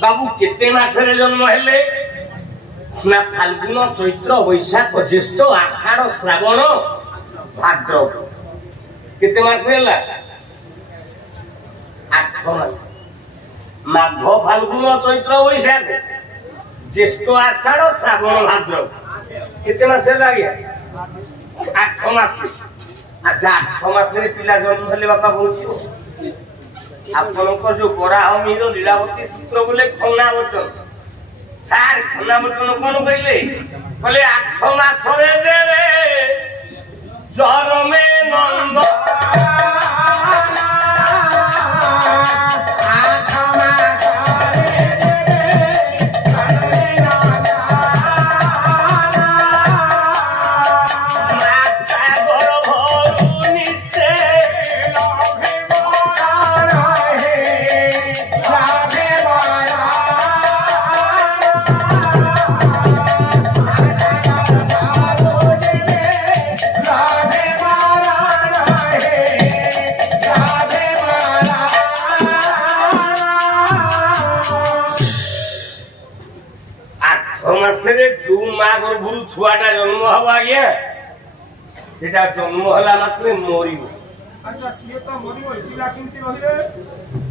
বাবু কেতে মাসে জন্ম হেলে না ফাল্গুন চৈত্র বৈশাখ জ্যেষ্ঠ আষাঢ় শ্রাবণ ভাদ্রব। কেতে মাসে হেলা? 8 মাস। মাঘ ফাল্গুন চৈত্র বৈশাখ জ্যেষ্ঠ আষাঢ় শ্রাবণ ভাদ্রব। কেতে মাসে হেলা আজ্ঞা? 8 মাস। আচ্ছা 8 মাসে পিলা জন্ম হেলে বাপা বলছি ଆପଣଙ୍କ ଯୋଉ ବରାହମିର ଲୀଳାବତୀ ସୂତ୍ର ବୋଲେ ଖନା ବଚନ। ସାର୍ ଖନା ବଚନ କଣ କହିଲେ? କହିଲେ 8 ମାସରେ ଦେବେ ଜନମେ ନନ୍ଦ। ଯୋଉ ମା ଗର୍ଭରୁ ଛୁଆଟା ଜନ୍ମ ହବ ଆଜ୍ଞା ସେଟା ଜନ୍ମ ହେଲା ମାତ୍ରେ ମରିବ।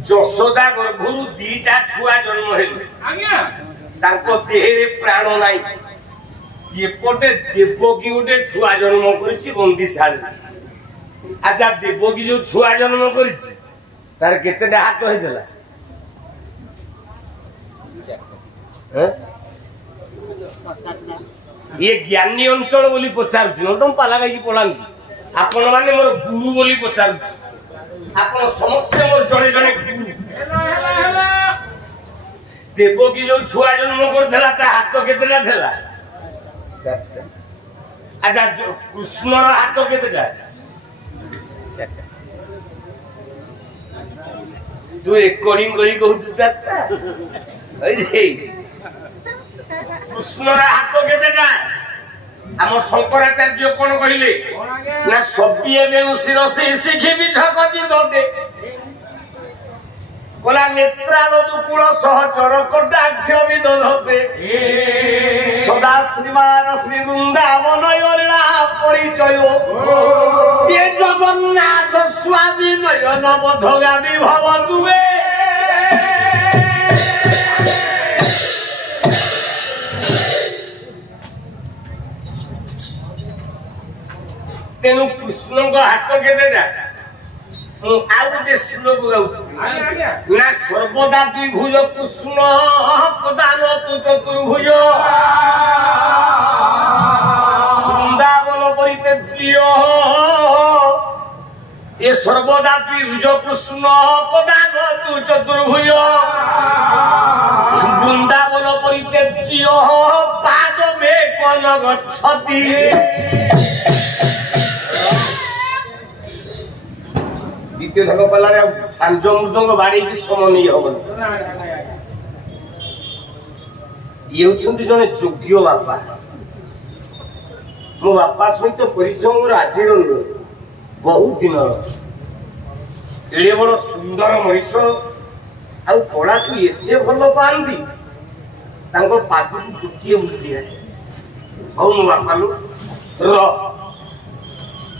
ଯଶୋଦା ଗର୍ଭରୁ ଦିଟା ଛୁଆ ଜନ୍ମ ହେଲେ ତାଙ୍କ ଦେହରେ ପ୍ରାଣ ନାହିଁ। ଏପଟେ ଦେବକୀ ଗୋଟେ ଛୁଆ ଜନ୍ମ କରିଛି ବନ୍ଦିଶାଳରେ। ଆଚ୍ଛା ଦେବକୀ ଯୋଉ ଛୁଆ ଜନ୍ମ କରିଛି ତାର କେତେଟା ହାତ ହେଇଥିଲା? ये ज्ञानी अंचल बोली पचारुछि न तुम पाला गाई पलांती आपण माने मोर गुरु बोली पचारुछि आपण समस्त मोर जणे जणे गुरु देवकी जो छुआ जन्म करथला ता हाथ केतेला थला चारटा আচ্ছা কৃষ্ণর হাত কেতেটা তুই রেকর্ডিং করি কହୁଛୁ চারটা ওই যে কৃষ্ণর হাত কেতেটা আমার শঙ্করাচার্য কোন কহিলে না সবিয়ে বেনুসির সে শিখিবি ঝগতি দোতে বলা নেত্রানদু কুল সহচর কটাক্ষ বিদধতে সদা শ্রীমান শ্রী বৃন্দাবন পরিচয় এ জগন্নাথ স্বামী নয়ন বোধগামী ভব তুমে তেণু কৃষ্ণଙ୍କ ହାତ କେତେଟା ମୁଁ ଆଉ ଗୋଟେ ଶ୍ଲୋକ ଗାଉଛି ନା ସର୍ବଦା ଦ୍ୱିଭୁଜ କୃଷ୍ଣ ପ୍ରଦାନ ତୁ ଚତୁର୍ଭୁଜ ବୃନ୍ଦାବନ ପରିତ୍ୟଜ୍ୟ ଏ ସର୍ବଦା ଦ୍ୱିଭୁଜ କୃଷ୍ଣ ପ୍ରଦାନ ତୁ ଚତୁର୍ଭୁଜ ବୃନ୍ଦାବନ ପରିତ୍ୟଜ୍ୟ ପାଦ ମେ କନ ଗଚ୍ଛତି দ্বিতীয় ধাপ পালারে ছাঞ্জ মৃদঙ্গ বাড়েইকি সমন ইয়ে হবনি ইয়ে হচ্ছেন জনে যোগ্য বাপা ମୋ ବାପା ସହିତ ପରିଶ୍ରମର ଆଜିର ନୁହେଁ ବହୁତ ଦିନର ଏଡ଼େ ବଡ଼ ସୁନ୍ଦର ମଣିଷ ଆଉ କଳାକୁ ଏତେ ଭଲ ପାଆନ୍ତି ତାଙ୍କ ପାଦକୁ ଗୋଟିଏ ମୁଣ୍ଡିଆ ହଉ ମୋ ବାପା ଲୋ ର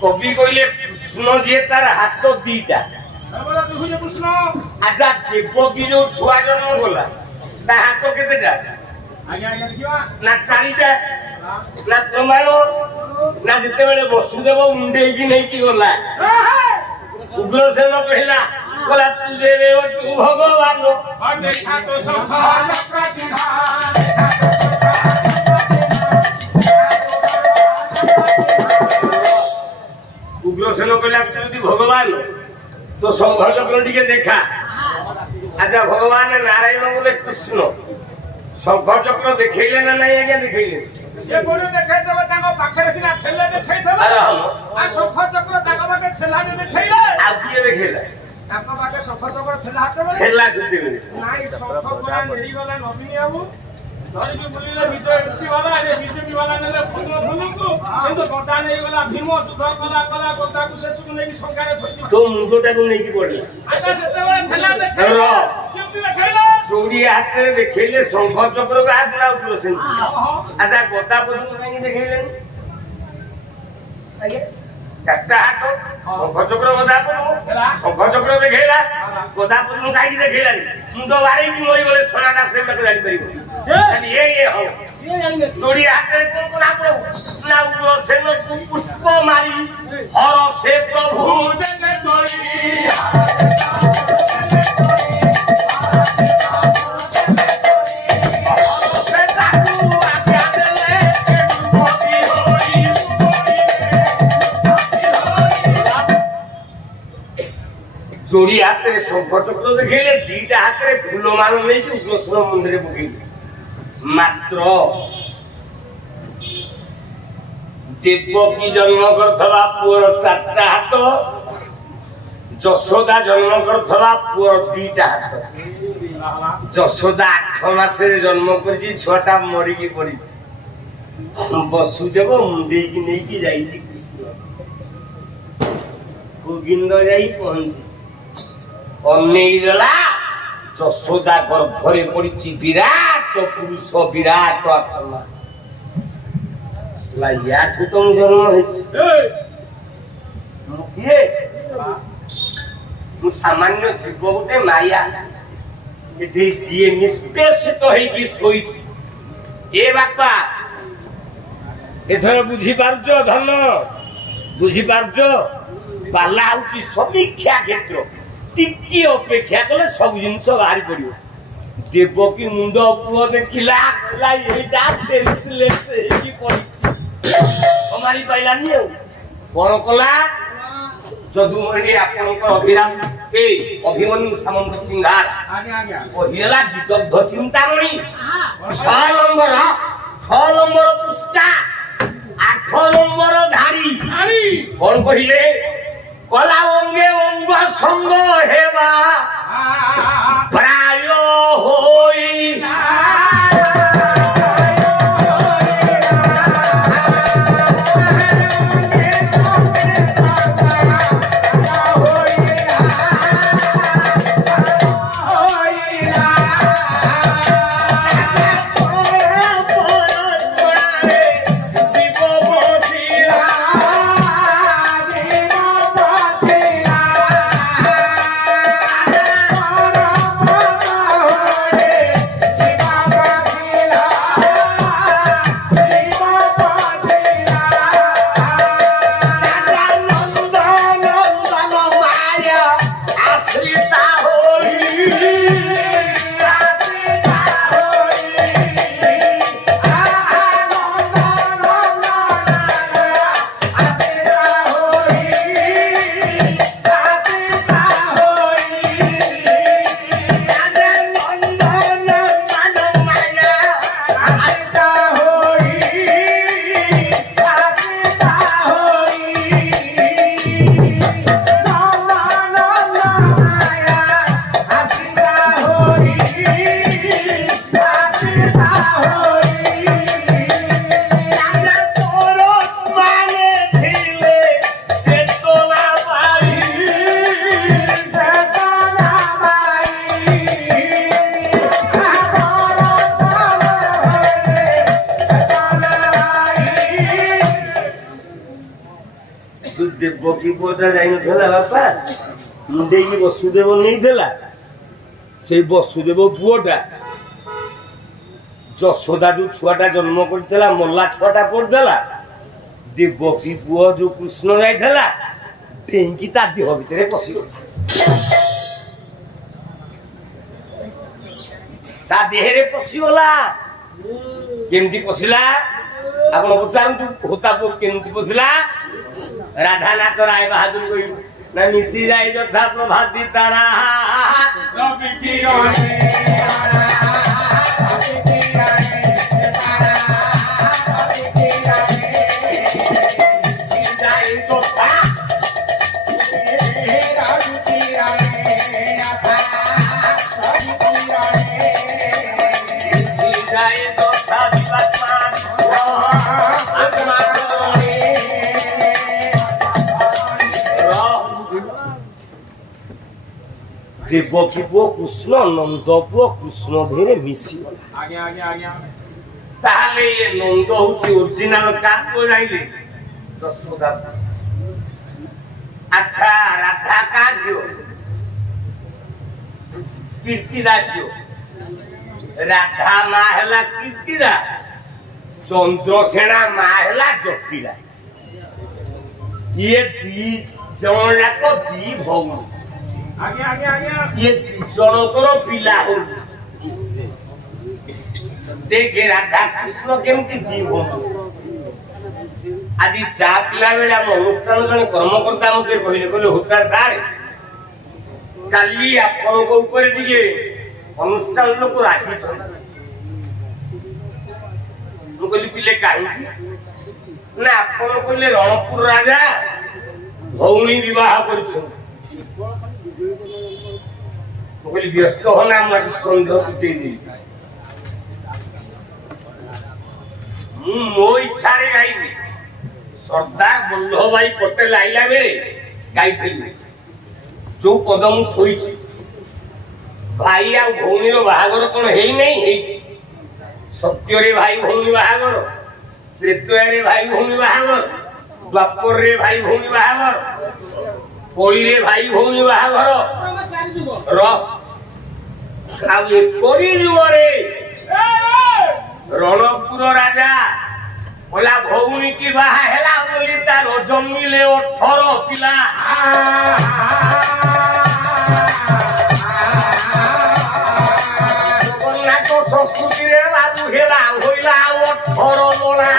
কবি কইলে কৃষ্ণ যে তার হাত দুইটা আচ্ছা দেবকী যে ছুয়া জন্ম গলা তা হাত কেতেটা না চারিটা না প্রমাণ না যেতেবেলে বসুদেব মুন্ডেইকি নেইকি গলা উগ্রসেন কহিলা কলা তু যে তু ভগবান দেখা তো সখা উগ্রসেন কহিলা তুই ভগবান তো শঙ্খ চক্র টিকে দেখা আচ্ছা ভগবান নারায়ণ বলে কৃষ্ণ শঙ্খ চক্র দেখাইলে না নাই আজ্ঞা দেখাইলে সে বলে দেখাইতবে তাଙ୍କ পাখরে সিনা ঠেলে দেখাইতবে আর শঙ্খ চক্র তাଙ୍କ পাখে ঠেলা দেখাইলে আর কি দেখাইলা তাଙ୍କ পাখে শঙ্খ চক্র ঠেলা হাতে ঠেলা সেতেবেলে নাই শঙ্খ কোলা নেই গলা নবীনী বাবু ধরিকি বুলিলে বিজয় মুক্তি वाला রে বিজেপি वाला নেলে ফুল ফুলকু কিন্তু গদা নেই গলা ভীম যুদ্ধ কলা কলা গদাକୁ সেচুক নেই সংগারে ধরছি তো মুন্ডটাକୁ নেইকি পড়লা আচ্ছা সেতেବେଳେ ঠেলা দেখাইলে কেমতি দেখাইলে চৌড়ি হাতে দেখাইলে শঙ্খ চক্র হাত না উগ্রসেন আচ্ছা গদা পর্যন্ত কাই দেখাইলেন আগে চারটা হাত শঙ্খ চক্র গদা পর্যন্ত শঙ্খ চক্র দেখাইলা গদা পর্যন্ত কাই দেখাইলেন মুন্ড বাড়ি কি মরি গলে সোনাটা সেটাকে জানি পারিব খালি এ হও চৌড়ি হাতে কোন কোন প্রভু না উগ্রসেন পুষ্প মারি হর সে প্রভু জগে তরি চৌড়ি হাতে শঙ্খ চক্র দেখাইলে দুইটা হাতে ফুল মান নেই উগ্রসেন মন্দিরে পকাইলে মাত্র দেবকী জন্ম করথবা পুଅର চারটা হাত যশোদা জন্ম করথবা পুଅର দুইটা হাত যশোদা 8 মাসের জন্ম করেছি ছটা মরিকি পড়িছি বসুদেব মুন্ডেইকি নেইকি যাইছি কৃষ্ণ গোবিন্দ যাই পৌঁছি অনেই দেলা যশোদা গর্ভরে পড়িছি বিরাট পুরুষ বিরাট আত্মা ইয়াঠু তো জন্ম হয়েছে ମୁଁ ସାମାନ୍ୟ ଜୀବ ଗୋଟେ ମାୟା ଏଠି ଯିଏ ନିଷ୍ପେଷିତ ହେଇକି ଶୋଇଛି ଏ ବାପା ଏଥର ବୁଝିପାରୁଛ ଧନ ବୁଝିପାରୁଛ ପାଲା ହଉଛି ସମୀକ୍ଷା କ୍ଷେତ୍ର ଟିକେ ଅପେକ୍ଷା କଲେ ସବୁ ଜିନିଷ ବାହାରି ପଡିବ ଦେବକୀ ମୁଣ୍ଡ ପୁଅ ଦେଖିଲା ଏଇଟା ସେନ୍ସଲେସ୍ ହେଇକି ପଡିଛି ସମ୍ଭାଳି ପାଇଲାନି ଆଉ କଣ କଲା ଯଦୁମଣି ଆପଣଙ୍କ ଅଭିରାମ ଅଭିମନ୍ୟୁ ସାମନ୍ତ ସିଂହାର କହିଲା ବିଦଗ୍ଧ ଚିନ୍ତାମଣି 6 ନମ୍ବର ପୃଷ୍ଠା 8 ନମ୍ବର কোন কহিলে কলা অঙ্গে অঙ্গ সঙ্গ হেবা প্রায় হই ବକି ପୁଅଟା ଯାଇନଥିଲା ବାପା ମୁଣ୍ଡେଇକି ବସୁଦେବ ନେଇଥିଲା ସେଇ ବସୁଦେବ ପୁଅଟା ଯଶୋଦା ଯୋଉ ଛୁଆଟା ଜନ୍ମ କରିଥିଲା ମଲା ଛୁଆଟା ପଡିଥିଲା ଦେବକୀ ପୁଅ ଯୋଉ କୃଷ୍ଣ ଯାଇଥିଲା ଡେଇଁକି ତା ଦେହ ଭିତରେ ପଶିଗଲା ତା ଦେହରେ ପଶିଗଲା କେମିତି ପଶିଲା ଆପଣ ପଚାରନ୍ତୁ ହୋତା ପୁଅ କେମିତି ପଶିଲା রাধানাথ রায় বাহাদুর কই না মিশি যাই যথা প্রভাতি তারা রবি কিরণে দেবকী পুଅ କୃଷ୍ଣ ନନ୍ଦ ପୁଅ କୃଷ୍ଣ ଦେହରେ ମିଶିଗଲା ତାହେଲେ ଏ ନନ୍ଦ ହଉଛି ଓରିଜିନାଲ କାହା ପୁଅ ଜାଣିଲେ ଯଶୋଦା ଆଚ୍ଛା ରାଧା କାହା ଝିଅ କୀର୍ତ୍ତିଦା ଝିଅ ରାଧା ମା ହେଲା କୀର୍ତ୍ତିଦା ଚନ୍ଦ୍ରସେନା ମା ହେଲା ଜଟିଳା ଇଏ ଦି ଜଣ ଯାକ ଦି ଭଉଣୀ ये जनकर पिला हो देखे राधा कृष्ण केमती दी हो आज चा पिला बेले आम अनुष्ठान जन कर्मकर्ता मते कहले कहले होता सार काली आपन को ऊपर दिए अनुष्ठान लोक राखी छ मु कहली पिले काहे ना आपन कहले रणपुर राजा भौणी विवाह करछ बोली व्यस्त होना मुझे संदेह दे दी मो इच्छा रे गाई सरदार वल्लभ भाई पटेल आइला बेले गाई जो पद मु थोई भाई आ भौणी रो बाहागर कोन हेई नहीं हेई सत्य रे भाई भौणी बाहागर त्रेतया रे भाई भौणी बाहागर द्वापर रे भाई भौणी बाहागर कोली रे भाई भौणी बाहागर रणपुर राजा बोला भौणी की बाहा हेला बोली तार जमिले 18 पिला जगन्नाथ संस्कृति रे बाबू हेला होइला 18 मोला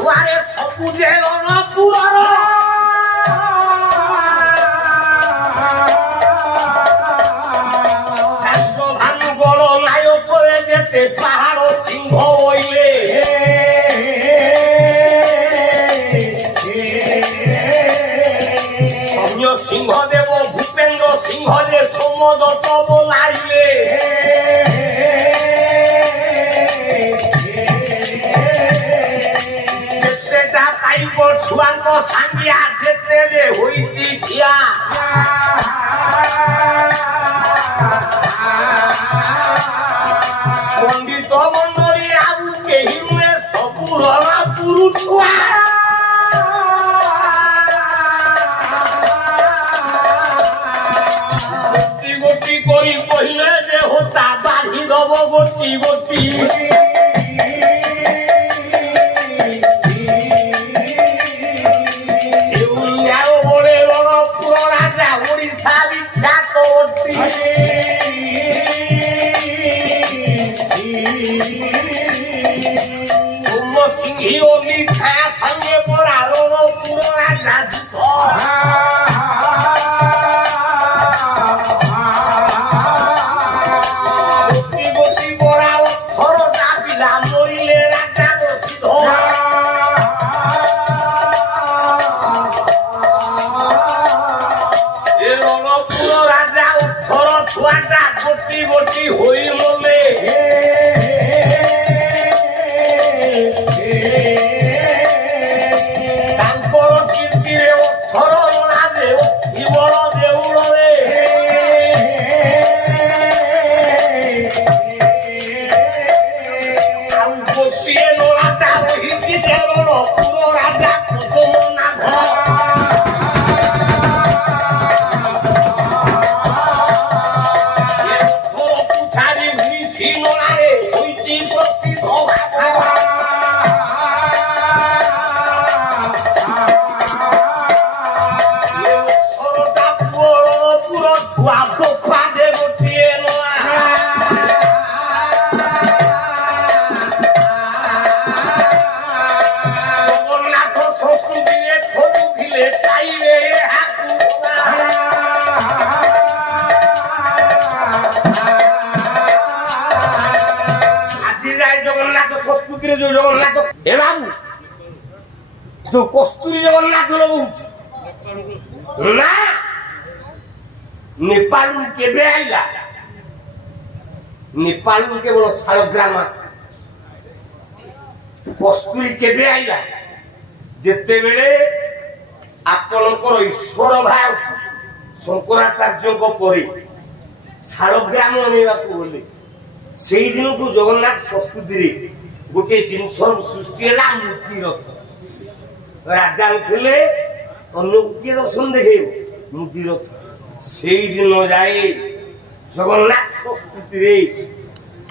ଛୁଆରେ ସବୁ ଯେ ରଣପୁରର ଭାନୁ ଗଳ ନାୟକରେ ଯେତେ ପାହାଡ଼ ସିଂହ ବଇଲେ ସୌମ୍ୟ ସିଂହଦେବ ଭୂପେନ୍ଦ୍ର ସିଂହ ଯେ ସୋମଦତ୍ତ ବୋଲାଇଲେ ଯେତେଟା ପାଇବ ଛୁଆଙ୍କ ସାଙ୍ଗିଆ ଯେତେ ଯେ ହୋଇଛି ଠିଆ ପଣ୍ଡିତ ମଣ୍ଡଳୀ ଆଉ କେହି ନୁହେଁ ସବୁ ରଣପୁର ଛୁଆ ଗୋଟି ଗୋଟି କରି କହିଲେ ଯେ ହୋତା ବାଢି ଦବ ଗୋଟି ଗୋଟି ନ୍ୟାୟ ବଳେ ରଣପୁର ରାଜା ଓଡ଼ିଶା ବିଖ୍ୟାତ ଅଟି ସୋମ ସିଂହୀ ଓ ମିଠା ସାଙ୍ଗେ ପରା ରଣପୁର ରାଜା ଗୋଟି ଗୋଟି ବରା ଅଥର ଦାବିଲା ମରିଲେ ରାଜା ଏ ରଣପୁର ରାଜା ଅଥର ଛୁଆଟା ଗୋଟି ଗୋଟି ହୋଇ ମଲେ ତାଙ୍କର କୀର୍ତ୍ତିରେ ଅଥର ରାଜେ ଶିବର ଦେଉଳରେ ଆଉ ଗୋଟିଏ ନଳାଟା ରହିଛି ଯେ ରଣପୁର ରାଜା ପଦ୍ମନାଭ ଜଗନ୍ନାଥ ସଂସ୍କୃତିରେ ଖୋଜୁଥିଲେ ପାଇଲେ ଆଜି ଯାଏ ଜଗନ୍ନାଥ ସଂସ୍କୃତିରେ ଯୋଉ ଜଗନ୍ନାଥ ଏ ବାବୁ ଯୋଉ କସ୍ତୁରୀ ଜଗନ୍ନାଥ ଲଗଉଛି ନା ନେପାଳରୁ କେବେ ଆଇଲା ନେପାଳରୁ କେବଳ ଶାଳଗ୍ରାମ ଆସେ କସ୍ତୁରୀ କେବେ ଆଇଲା ଯେତେବେଳେ ଆପଣଙ୍କର ଈଶ୍ୱର ଭାଇ ଶଙ୍କରାଚାର୍ଯ୍ୟଙ୍କ ପରେ ଶାଳଗ୍ରାମ ଆଣିବାକୁ ଗଲେ ସେଇ ଦିନଠୁ ଜଗନ୍ନାଥ ସଂସ୍କୃତିରେ ଗୋଟିଏ ଜିନିଷର ସୃଷ୍ଟି ହେଲା ମୂର୍ତ୍ତି ରଥ ରାଜା ଉଠିଲେ ଅନ୍ୟକୁ କିଏ ଦର୍ଶନ ଦେଖେଇବ ମୂର୍ତ୍ତି ରଥ ସେଇ ଦିନ ଯାଏ ଜଗନ୍ନାଥ ସଂସ୍କୃତିରେ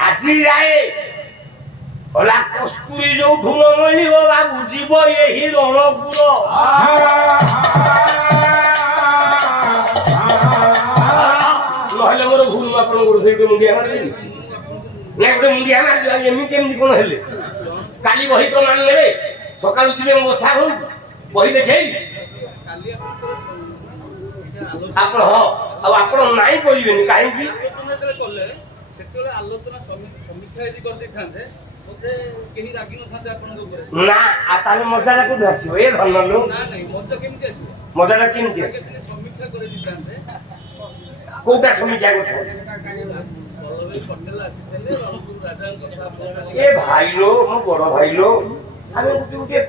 ଆଜି ଯାଏ ଅଲା କସ୍ତୁରୀ ଯୋଉଠୁ ନ ମିଳିବ ବାବୁ ଯିବ ଏହି ରଣପୁର ନହେଲେ ମୋର ଭୁଲ ଆପଣଙ୍କର ସେଇଠି ମୁଣ୍ଡିଆ ମାରିଦେବି ନା ଗୋଟେ ମୁଣ୍ଡିଆ ମାରିଦେବା ଏମିତି କେମିତି କଣ ହେଲେ କାଲି ବହି ପ୍ରମାଣ ନେବେ ସକାଳୁ ଯିବେ ବସା ହଉ ବହି ଦେଖେଇବି ଆପଣ ହଁ ଆଉ ଆପଣ ନାଇଁ କହିବେନି କାହିଁକି ନା ଆଉ ତାହେଲେ ମଜାଟା କୋଉଠି ଆସିବ ଏ ଧନ ମଜାଟା କେମିତି ଆସିବ କୋଉଟା ସମୀକ୍ଷା କରିଥାନ୍ତି ଏ ଭାଇଲୋ ମୋ ବଡ ଭାଇଲୋ ଆମେ ଗୋଟେ